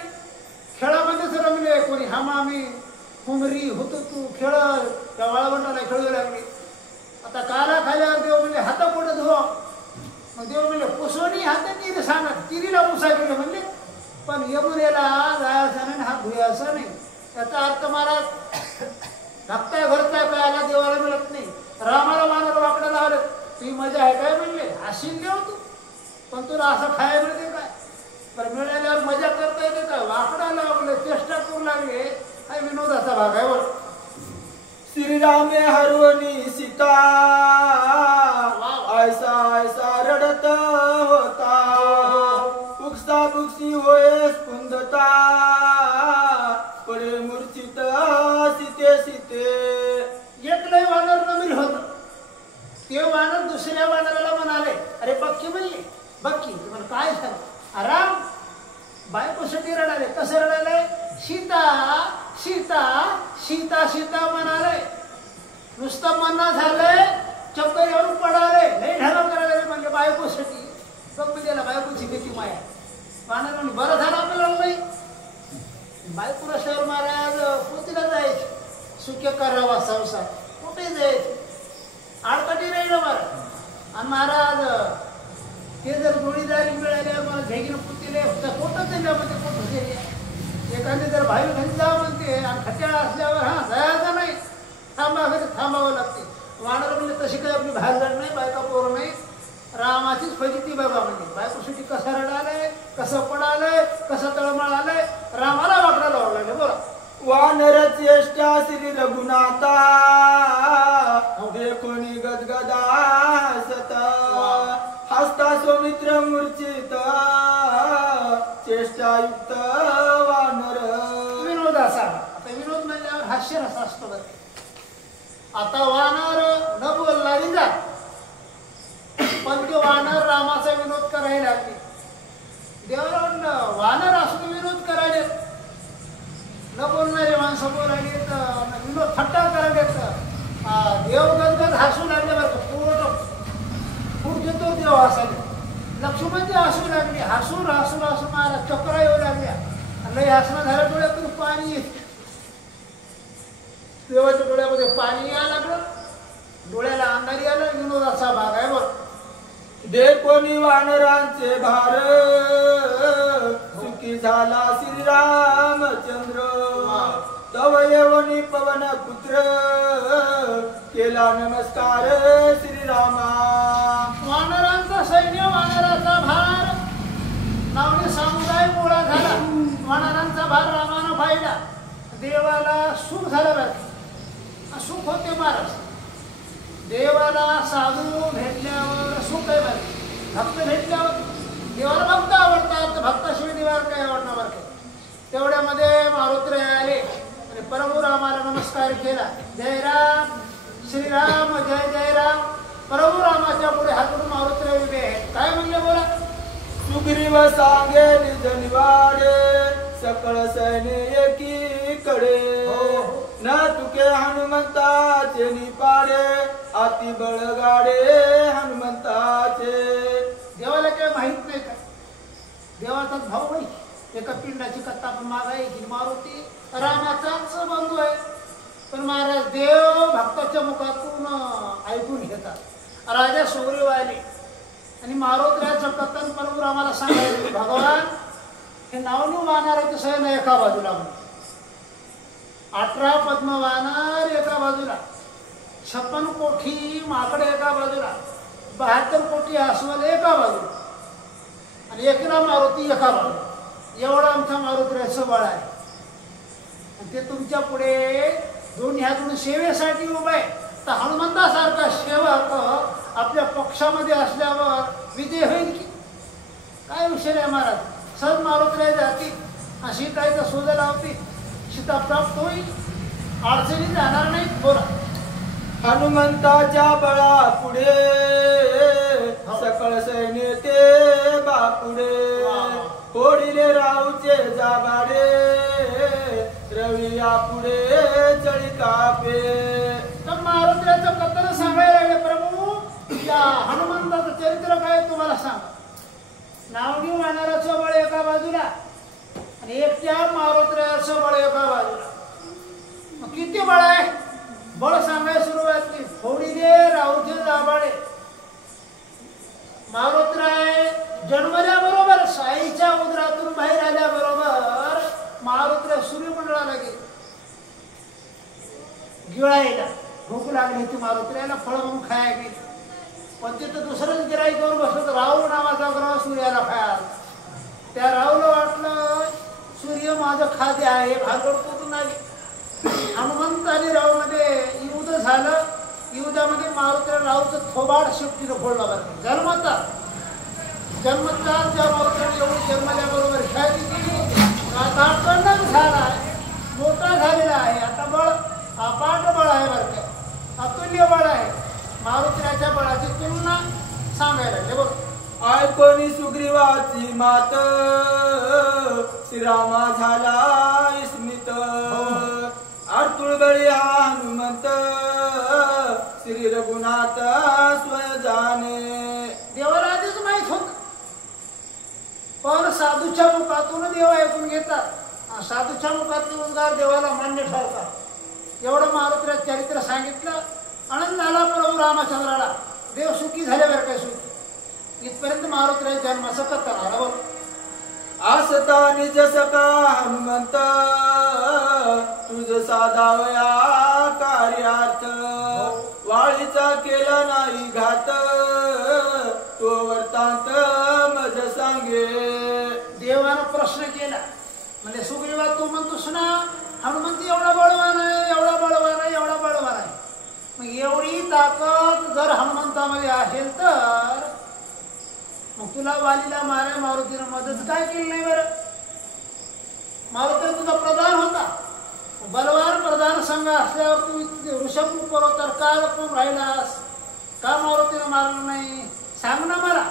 खेळामध्येच रमले. कोणी हमामी हुमरी होतो तू खेळ त्या वाळवंटाला खेळू लागले. आता काला खाल्यावर देव म्हणजे हात पोट धुवा. मग देव म्हणजे पुसोनी हात तिने सांगा तिरीला पुसा गेले म्हणले. पण यमुनेला जायचं नाही हात धुयाचा नाही. त्याचा अर्थ महाराज धाकट्या घरचा कायला देवाला मिळत नाही. रामाला मानाला वाकडं लावलं ती मजा आहे काय म्हणले. हसीन देव तू पण तुला असं खायला मिळते काय. पण मिळाल्यावर मजा करता येते काय. वाकडा लावले चेष्टा करू लागले. हा विनोदाचा भाग आहे. बरं श्रीरामे हरवणी सीता ऐसा ऐसा रडत होता. बुक्सा बुक्सी होय स्पुंदता पडे मूर्छित सीते सीते. एक लय वानर नमीर होत. ते वानर दुसऱ्या वानराला म्हणाले अरे बक्की म्हणले बक्की तुम्हाला काय सांग आराम बायकोसाठी रडाले. कसं रडाले. सीता सीता सीता सीता म्हणाले. नुसतं म्हणणं झालंय चक्कर येऊन पडाले. लय ढाला करायला म्हणजे बायकोसाठी. बघ म्हणजे बायकोची किती माया. वानर म्हणजे बरं झालं आपल्याला नाही. बायको रस्त्यावर महाराज पोतीला जायचे. सुख्य करावा संसार कुठे जायचे. आडकाठी राहिलं महाराज. आणि महाराज ते जर जोडीदारी मिळाल्या मला घेगीनं पुतीले पोटच दिल्यामध्ये पोट दिले. एखादी जर बाहेर घरी जा म्हणते आणि खट्याळ असल्यावर हा जायचं नाही. थांबा घरी थांबावं लागते. वानर म्हणजे तशी काही आपली बाहेर जात नाही. बायका पोरं नाही. रामाचीच फजिती बघा म्हणजे बायकोसाठी कसं रडालंय कसं पडालंय कसं तळमळ आलंय. रामाला वाकडा लावू लागले. बोला वानर चेष्टा श्री रघुनाथा देखोनी गदगदा हसत हसता सौमित्र मूर्छित चेष्टायुक्त वानर. विनोद असा. आता विनोद म्हणल्यावर हास्यरस असतो बरं. आता वानर न बोलणारी जा, पण ते वानर रामाचा विनोद करायला लागले. देवाला वाटलं वानर असतो विनोद करायला, न बोलणारे माणसं बोलायले तर विनोद थट्टा करायला. देव गदगद हसू लागले बरं, फूट देतो देव हसायला. लक्ष्मणजी हसू लागले, हसून हसून हसून महाराज चक्रा येऊ लागल्या. लई हसणं झालं, डोळ्यातून पाणी येत, देवाच्या डोळ्यामध्ये पाणी यायला लागलं, डोळ्याला अंधारी आलं. विनोदाचा भाग आहे बघ. दे कोणी वानरांचे भार, सुखी झाला श्रीरामचंद्र. तव येवनी पवन पुत्र, केला नमस्कार श्रीरामा. वानरांचा सैन्य, वानराचा भार, नावने समुदाय गोळा झाला. वानरांचा भार रामानं पाहिला. देवाला सुख झालं बरं, सुख होते महाराज. देवाला साधू भेटल्यावर सुख आहे बरं. भक्त भेटल्यावर देवाला भक्त आवडतात, भक्ताशिवाय देवाला काय आवडणार बरं. तेवढ्यामध्ये मारुती आले आणि प्रभू रामाला नमस्कार केला. जय राम, श्रीराम जय जय राम. प्रभू रामाच्या पुढे हात करून मारुती उभे आहेत. काय म्हणले बोला. सुग्रीव सांगे निज निवाडे, सकळ सैन्य एकीकडे. न तुके हनुमंताचे निपाडे, अति बळगाडे हनुमंताचे. देवाला काय माहित नाही का, देवाचाच भाऊ नाही. एका पिंडाची कथा पण मागाय की मारुती रामाचाच बंधू आहे. पण महाराज देव भक्ताच्या मुखातून ऐकून घेतात. राजा सुग्रीव आले आणि मारुतीचं कथन प्रभू रामाला सांगायचे. भगवान हे नावनी वानराचे सैन्य एका बाजूला, 18 पद्म वानर एका बाजूला, 56 कोठी माकडे एका बाजूला, 72 कोटी अस्वल एका बाजूला आणि एकला मारुती एका बाजूला. एवढं आमच्या मारुतीचं बळ आहे. आणि ते तुमच्या पुढे दोन्ही हातून सेवेसाठी उभं आहे. तर हनुमंतासारखा सेवक आपल्या पक्षामध्ये असल्यावर विजय होईल की काय विषय आहे महाराज. सहज मारुतीला जातील, सीताईचा शोध लावतील, सीता प्राप्त होईल, अडचणी जाणार नाहीत. बोला. हनुमंताच्या बळा पुढे, सकळ सैन्य ते बापुडे. होडिले राऊचे जाबाडे, रविया पुढे चळी कापे. तर मारुतीचं कथन सांगायला लागले. प्रभू या हनुमंताचं चरित्र काय तुम्हाला सांग. नावनी वानराचं बळ एका बाजूला आणि एकट्या मारुतीचं बळ एका बाजूला. मग किती बळ आहे बळ सांगायला सुरुवात केली. होडिले राऊचे जाबाडे. मारुतीराय जन्मल्याबरोबर साईच्या उदरातून बाहेर आल्याबरोबर मारुतीराय सूर्यमंडळाला गेले गिळायला. भूक लागली होती मारुतीरायला, फळ म्हणून खायला गेली. पण तिथं दुसरंच गिराईक करून बसलं. राहू नावाचा ग्रह सूर्याला खायला. त्या राहूला वाटलं सूर्य माझं खाद्य आहे, भागवत कुठून आली. हनुमंत आणि राहूमध्ये युद्ध झालं. युद्धामध्ये मारुतीला राहूचं थोबाड शेपटीनं फोडलं बरं. जन्मतात ज्या मारुतीने एवढी जन्मल्याबरोबर ख्याती केली. आता कडक झाला आहे, मोठा झालेला आहे. आता बळ अपाट बळ आहे बरं काय, अतुल्य बळ आहे. मारुतीच्या बळाची तुलना सांगायला लागले बघ. ऐकोनी सुग्रीवाची मात, श्रीरामा झाला स्मित. आरतुळगळी हा हनुमंत, श्री रघुनाथ स्वय जाणे. देवाला आधीच माहित होत, पण साधूच्या मुखातून देव ऐकून घेतात. साधूच्या मुखातले उद्गार देवाला मान्य ठरतात. एवढं मारुतीला चरित्र सांगितलं. आनंद झाला प्रभू रामचंद्राला. देव सुखी झाले बरं काय सुखी. इथपर्यंत मारुतीला जन्माचं कथन आलं बघ. आसता निज सका हनुमंत, तुझ साधावया कार्यार्थ. वाळीचा केला नाही घात, तो वर्तांत मज सांगे. देवानं प्रश्न केला. म्हणजे सुग्रीवा तू म्हणतोस ना हनुमंत एवढा बळवान आहे, एवढा बळवान आहे, एवढा बळवान आहे. मग एवढी ताकद जर हनुमंतामध्ये असेल तर मग तुला वालीला मारे मारुतीनं मदत काय केली नाही बरं. मारुती तुझा प्रधान होता. बलवान प्रधान संघ असल्यावर तू ऋषभ पर्वतावर का लपून राहिलास? का मारुतीनं मारलं नाही? सांग ना मला.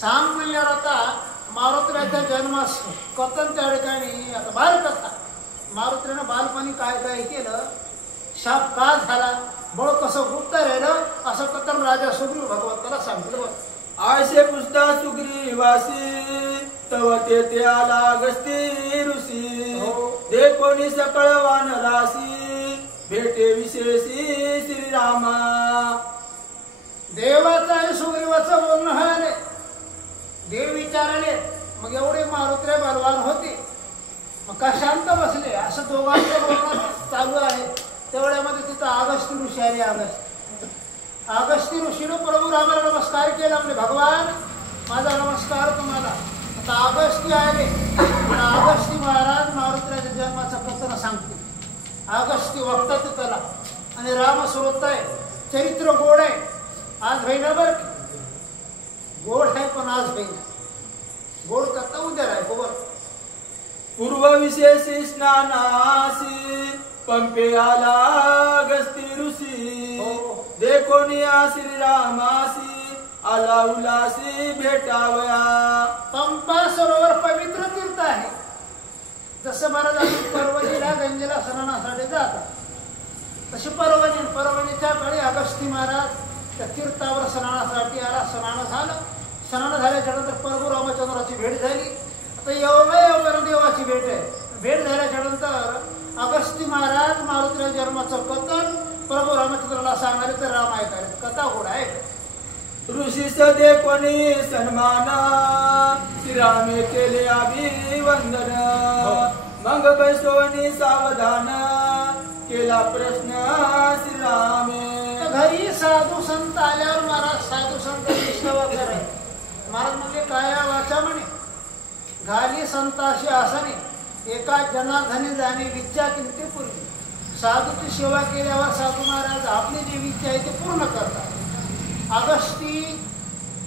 सांग म्हणल्यावर आता मारुतीच्या जन्मास कथन त्या ठिकाणी आता बालकथा. मारुतीनं बालपणी काय काय केलं, शाप का झाला, बळ कसं गुप्त राहिलं, असं कथन राजा सुग्रीव भगवंताला सांगितलं. बघ, आळशे पुसता सुग्रीवासी तव तेथे आला अगस्ती ऋषी. दे कोणी सकळ वानरासी भेटे विशेषी श्रीरामा. देवाचं आणि सुग्रीवाचं बोलणं हळले. देव विचारले, मग एवढे मारुतीरे बलवान होते, मग का शांत बसले? असं दोघांचं बोलणं चालू आहे. तेवढ्यामध्ये तिथं अगस्ती ऋषी आले. अगस्ती ऋषीनं प्रभू रामाला नमस्कार केला. म्हणजे भगवान माझा नमस्कार तुम्हाला. आता अगस्ती आले. अगस्ती महाराज मारुतीच्या जन्माचं कथन सांगते. अगस्ती वक्तात त्याला आणि राम श्रोत आहे. चरित्र गोड आहे. आज होईना बरं, गोड आहे पण आज होईना. गोड कथा उद्या राय गोबर. पूर्व विशेषी स्नानासी पंपे आला अगस्ती ऋषी. दे कोणी श्रीरामासी आला उलासी भेटावया. पंपा सरोवर पवित्र तीर्थ आहे. जसं महाराज आपण पर्वणीला गंगेला स्नानासाठी जातात, तशी पर्वणीच्या काळी अगस्ती महाराज त्या तीर्थावर स्नानासाठी आला. स्नान झालं. स्नान झाल्याच्या नंतर प्रभू रामचंद्राची भेट झाली. आता योगायोगाने देवाची भेट आहे. भेट झाल्याच्या नंतर अगस्ती महाराज मारुतीच्या जन्माचं कथन प्रभू रामचंद्राला सांगणारे तर राम ऐकाले. कथा गोड आहे. ऋषी सदे कोणी सन्मान श्रीरामे केले अभिवंदन. मग बैसोनी सावधान केला प्रश्न श्रीरामे. घरी साधू संत आल्यावर महाराज साधू संत सेवा कराय. महाराज म्हणजे काय वाचा म्हणे, घाली संताशी आसने एका जनार्दनी जाणे विद्या किंमती पूर्वी. साधूची सेवा केल्यावर साधू महाराज आपली जी विद्या आहे ते पूर्ण करतात. अगस्ती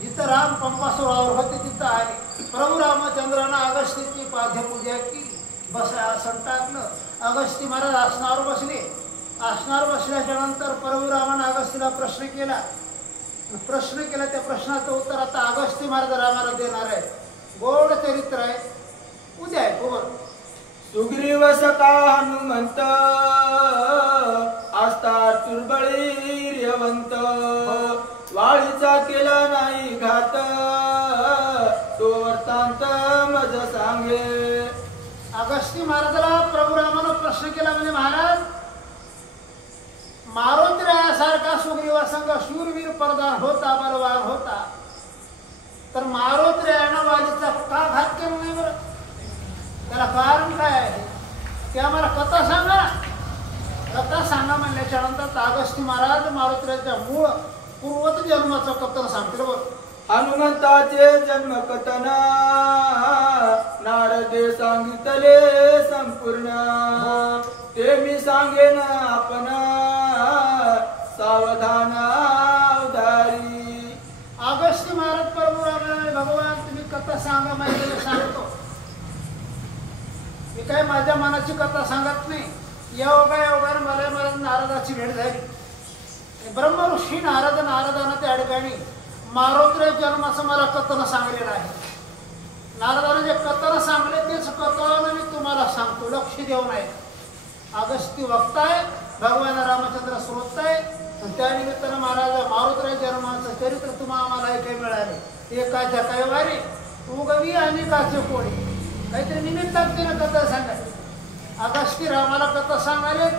जिथं राम पंपासोरावर होते तिथं आले. प्रभू रामचंद्रानं अगस्तीची पाद्यपूजा केली. बस आसन टाकलं. अगस्ती महाराज आसनावर बसले. आसनावर बसल्याच्या नंतर प्रभू रामानं अगस्तीला प्रश्न केला. त्या प्रश्नाचं उत्तर आता अगस्ती महाराज रामाला देणार आहे. गोड चरित्र आहे. उद्या आहे गोबर. सुग्रीव सका हनुमंत आस्तार तुर्बळीर्यवंत. वाळीचा केला नाही घात तो वृत्तांत मज सांगे. अगस्ती महाराजाला प्रभू रामानं प्रश्न केला. म्हणजे महाराज, मारुतीरायासारखा सुग्रीवासंग शूरवीर प्रधान होता, बलवान होता, तर मारुतीरायानं वालीचा का घात केला नाही बरं? त्याला कारण काय आहे ते आम्हाला कथा सांगा. कथा सांगा म्हणल्याच्या नंतर अगस्ती महाराज मारुतीरायाच्या मूळ पूर्वत जन्माचं कथन सांगतील. बघ, हनुमंताचे जन्म कथन नारदे सांगितले संपूर्ण. ते मी सांगेन आपण सावधान उदारी. अगस्ती महाराज प्रभू रामाने भगवान तुम्ही कथा सांगा माहिती सांगतो. मी काय माझ्या मनाची कथा सांगत नाही. योगायोगाने मला नारदाची भेट झाली. ब्रह्म ऋषी नारदानं त्या ठिकाणी मारुतीच्या जन्माचं मला कथन सांगलेलं आहे. नारदानं जे कथन सांगले तेच कथन मी तुम्हाला सांगतो. लक्ष देऊन आहे. अगस्ती वक्ताय, भगवान रामचंद्र श्रोत आहे. त्या निमित्तानं महाराज मारुतीच्या जन्माचं चरित्र तुम्हाला आम्हाला ऐकायला मिळाले. एकाच्या काय वारे उगवी आणि काचे कोणी काहीतरी निमित्तात तिनं कथा सांगायची. अगस्ती रामाला कथा सांगायले.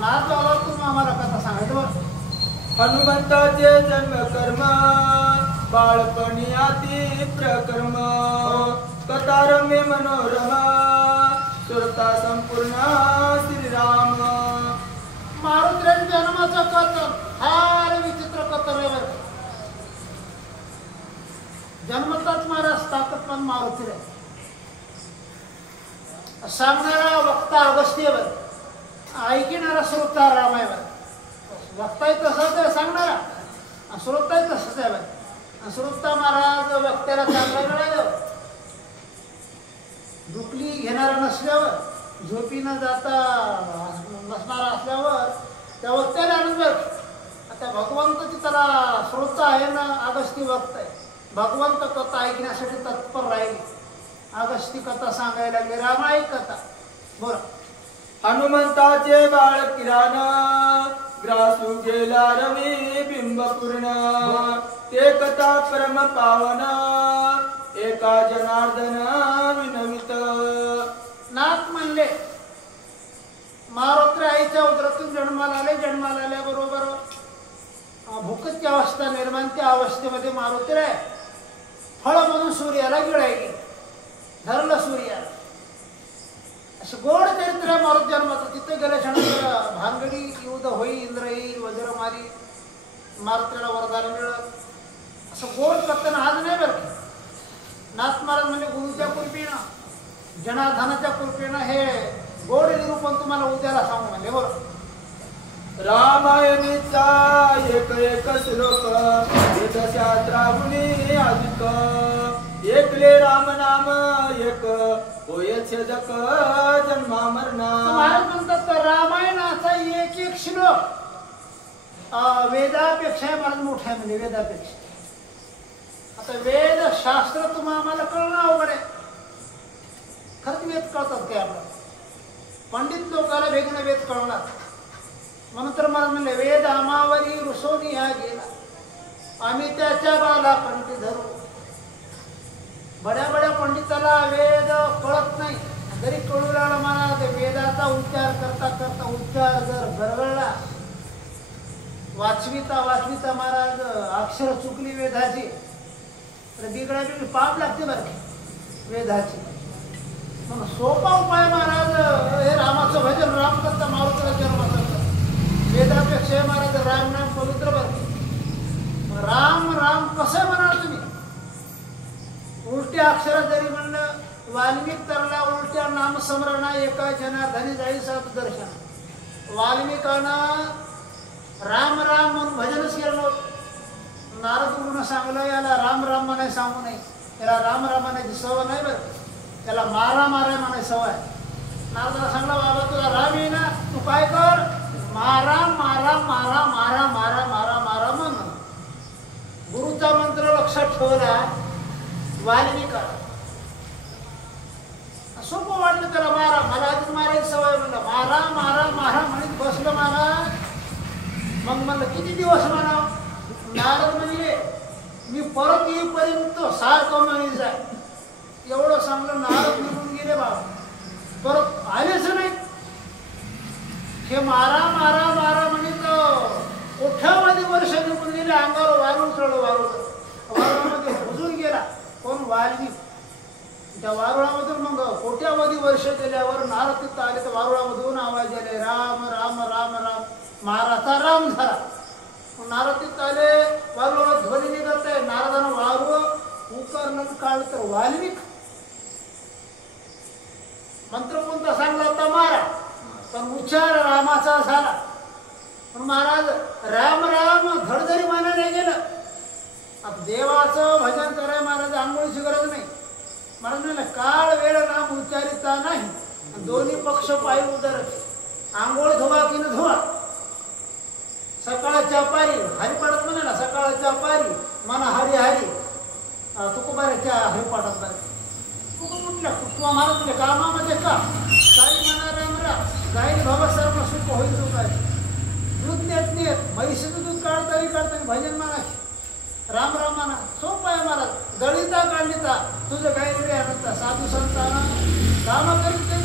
नाथ बाबा तुम्ही आम्हाला कथा सांगायचं. हनुमंताचे जन्म कर्म बाळपणी अति प्रकर्म. कथा रम्य मनोरम सुरता संपूर्ण श्रीराम. मारुतीच्या जन्माचं कथन फार विचित्र कथन आहे. जन्मताच महाराज ताकद पण मारुती आहे. सांगणारा वक्ता अगस्ती आहे. ऐकणारा श्रोता राम आहे. वक्ताही तसंच आहे सांगणारा, श्रोताही तसंच आहे. श्रोता महाराज वक्त्याला चांगला मिळाल्यावर, डुकली घेणारा नसल्यावर झोपी न जाता नसणारा असल्यावर त्या वक्त्याला आनंद. आता भगवंताची त्याला श्रोता आहे ना, अगस्ती वक्त आहे. भगवंत कथा ऐकण्यासाठी तत्पर राहील. अगस्ती कथा सांगायला लागले, रामायण कथा बोला. हनुमंताचे बाळ किराण ग्रासू गेला रवी बिंब पूर्ण. ते कथा परम पावन एका जनार्दन विनवित. नाथ म्हणले मारोत्र आईच्या उदरातून जन्माला आले. जन्माला आल्याबरोबर भूकची अवस्था निर्माण. त्या अवस्थेमध्ये मारुती आहे. फळ म्हणून सूर्याला गिळायली धरलं सूर्याला. असं गोड चरित्र आहे मारुती जन्माचं. तिथे गेल्याच्यानंतर भानगडी युद्ध होई, इंद्र येईल, वज्र मारी, मारुतीला वरदान मिळत, असं गोड कथन आज नाही बरं. नाथ महाराज म्हणजे गुरुच्या कृपेनं जनार्दनाच्या कृपेनं हे गोड निरूपण तुम्हाला उद्याला सांगू म्हणजे बरोबर. रामायणीचा एक एक श्लोक वेदशास्त्राहुनी अधिक. एकले राम नाम एक होय छेदक जन्मा मरणा. महाराज म्हणतात रामायणाचा एक एक श्लोक वेदापेक्षा महाराज मोठा आहे. म्हणजे वेदापेक्षा. आता वेद शास्त्र तुम्हाला आम्हाला कळणं अवघड आहे. खरंच वेद कळतात काय आपल्याला? पंडित लोकांना वेगळं वेद कळणार. म्हणून तर मला म्हणले वेद आमावरी रुसोनी हा गेला, आम्ही त्याच्या बाला कंठी धरू. बड्या बड्या पंडिताला वेद कळत नाही. जरी कळू लागला मला वेदाचा उच्चार करता करता उच्चार जर गरगळला, वाचविता वाचविता महाराज अक्षर चुकली वेदाची तर बिगडा बिगडी पाप लागते बरं वेदाची. मग सोपा उपाय महाराज हे रामाचं भजन, राम करता मारुतीला जन्म करता. वेदापेक्षा महाराज राम नाम पवित्र बरं. राम राम कसं म्हणा तुम्ही? उलट्या अक्षरात जरी म्हणलं वाल्मिक तरला उलट्या नामस्मरणा एका जनार्दनी जाई सात दर्शन. वाल्मिकानं राम राम म्हणून भजनच केलं नव्हतं. नारद गुरुनं सांगलं याला राम राम म्हणाय सांगू नये, त्याला राम राम म्हणायची सवय नाही बरं, त्याला मारा मारा म्हणायची सवय. नारदाला सांगला बाबा तुला राम येई ना, तू काय कर मारा मारा मारा मारा मारा मारा मारा म्हण. गुरुचा मंत्र लक्षात ठेवला वाल्मिका. सोपं वाटलं त्याला मारा. मला आधीच मारायची सवय म्हणलं मारा मारा मारा म्हणत बसलं मला. मग म्हणलं किती दिवस म्हणावं? नारद म्हणले मी परत येईपर्यंत सारखं म्हणीच आहे. एवढं सांगलं नारद निघून गेले बाबा, परत आलेच नाही. हे मारा मारा मारा म्हणित कोठ्यामध्ये वर्ष निघून गेले. अंगावर वारून चढलं, वारुळामध्ये हुजून गेला. कोण? वाल्मिक. त्या वारुळामधून मग कोट्यावधी वर्ष गेल्यावर नारद तिथं आले तर वारुळामधून आवाज आले राम राम राम राम. महाराचा राम झाला. नारद तिथं आले, वारुळात ध्वनी निघत आहे. नारदानं वारुळ उकरलं काढलं तर वाल्मिक. मंत्र कोणता सांगला होता? मारा. पण उच्चार रामाचा झाला. पण महाराज राम राम धड जरी म्हणायला गेलं. आता देवाचं भजन कराय महाराज आंघोळीची गरज नाही. महाराज म्हणलं काळ वेळ नाम उच्चारिता नाही, दोन्ही पक्ष पायी उदर. आंघोळ धुवा की न धुवा. सकाळच्या पारी हरिपाठात म्हणाला सकाळच्या पारी मना हरी हरी तुकोबाऱ्याच्या हरिपाठात बरं. कुठल्या कुठवा महाराज म्हणजे कामामध्ये का काही म्हणा रामरा गायी बाबा सर्व सुख होईल तू काय. दूध नेत नेत म्हैशीचं दूध काढताही काढताही भजन म्हणा राम राम म्हणा. सोपं आहे महाराज. दळिता काढलिता तुझं काही वेळ आणता साधू संतांना कामं करीत नाही.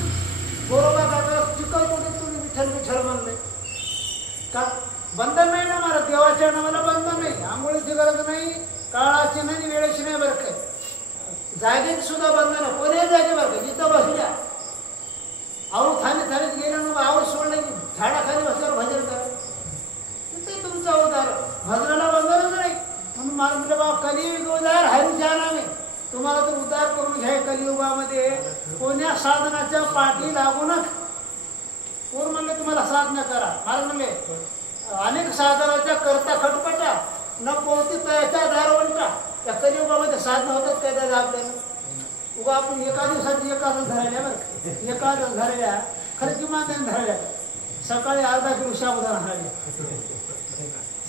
गोरोबा काढता चिकल कुठे तुम्ही विठ्ठल विठ्ठल म्हणले का? बंधन नाही ना महाराज. देवाच्या नावाला बंधन नाही. आंघोळीची गरज नाही, काळाची नाही, वेळेची नाही बरं काय. जागेची सुद्धा बंधन आहे. कोणी जागे बरं का जिथं बसल्या आऊ थाली थालीत गेलं मग आऊ सोडलं की झाडाखाली बसल्यावर भजन करा. तिथे तुमचा उद्धार. भजनाला बंधनच नाही. म्हणून मला म्हटलं बाबा कलियुग उद्धार हरीच्या नामे. तुम्हाला तर उद्धार करून घ्या. कलियुगामध्ये कोण्या साधनाच्या पाठी लागू नका. कोण म्हणले तुम्हाला साधना करा? मला म्हणले अनेक साधनाच्या करता खटपटा न पोहती त्याच्या दारवंटा. त्या कलियुगामध्ये साधना होतात काय दादा आपल्याला? उगा आपण एका दिवसाची एका धरायला बरं. एकादश धरल्या खरं किमान त्यांनी धरल्या सकाळी अर्धा किलो साबुदाणा खाल्ले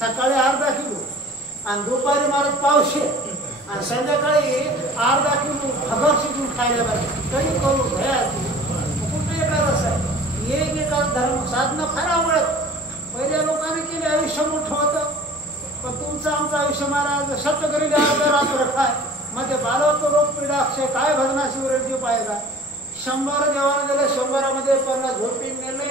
सकाळी अर्धा किलो आणि दुपारी मारत पावशे आणि संध्याकाळी अर्धा किलो भगर शिकून खायला पाहिजे तरी करू भया कुठे एकादश आहे एक एकादश धर्म साधनं फार आवडत पहिल्या लोकांनी केले आयुष्य मोठं होतं पण तुमचं आमचं आयुष्य महाराज सत्य करेल अर्धा रात्र खाय मध्ये बालवतो रोग पिढा अक्षय काय भजनाशी उरली पाहिजे 100 देवाला गेले 100मध्ये 50 झोपीन नेले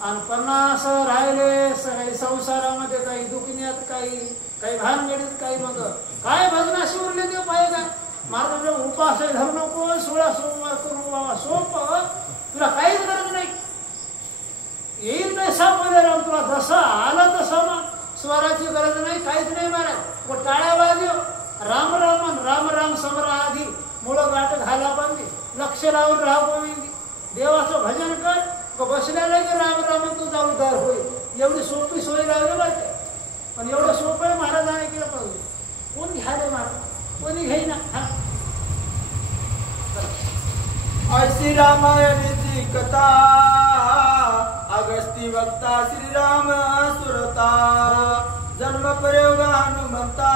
आणि 50 राहिले काही संसारामध्ये काही दुखण्यात काही भानगडीत काही मग काय भजनाशी उरले ते पाहिजे माझा उपास धरू नको 16 सोमवार करू बाबा सोप तुला काहीच गरज नाही येईल नाही सापडले राम तुला जसं आलं तसं मग स्वराची गरज नाही काहीच नाही महाराज व टाळ्या वाजव राम राम राम राम समरा आधी मुळं गाठ घाला बांधी लक्ष लावून राह गोविंदी देवाचं भजन कर बसल्याला की राम राम तुझा उद्धार होईल एवढी सोपी सोय लावली पाहिजे पण एवढं सोपं आहे महाराजांनी केलं पाहिजे कोण घ्यायला महाराज कोणी घेईना ऐसी रामायणाची कथा अगस्ती वक्ता श्रीराम सुरता जन्म प्रयोग हनुमंता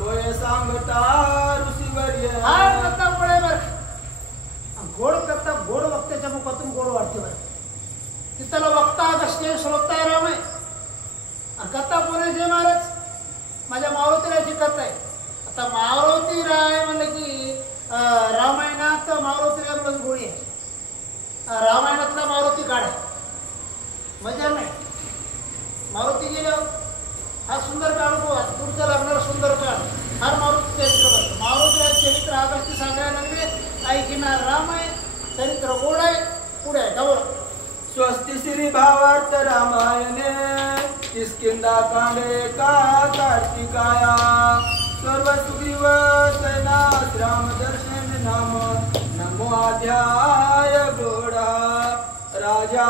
होय सांगता ऋषीवर्य कथा पडे बर गोड कथा गोड वक्त्याच्या मुखातून गोड वाटते बर तिथला वक्ता अगस्त्य श्रोता राम आहे कथा पुणे जे महाराज माझ्या मारुतीरायची कथा आहे आता मारुती राय म्हणलं की रामायणात मारुती राय गोळी आहे रामायणातला मारुती काढ मजा नाही मारुती गेल्यावर हा सुंदर काढ पुढच्या लागणारा सुंदर काढ हर मारुती चरित्र मारुती चरित्र आगस्ती सांगायला लागले ऐकणार राम आहे चरित्र गोड आहे पुढे आहे गौर स्वस्ति श्री भावार्थ रामायणे किष्किंधा कांडे का कार्तिकाया सर्व सुग्रीव सेनास राम दर्शन नाम नमो अध्याय गोडा राजा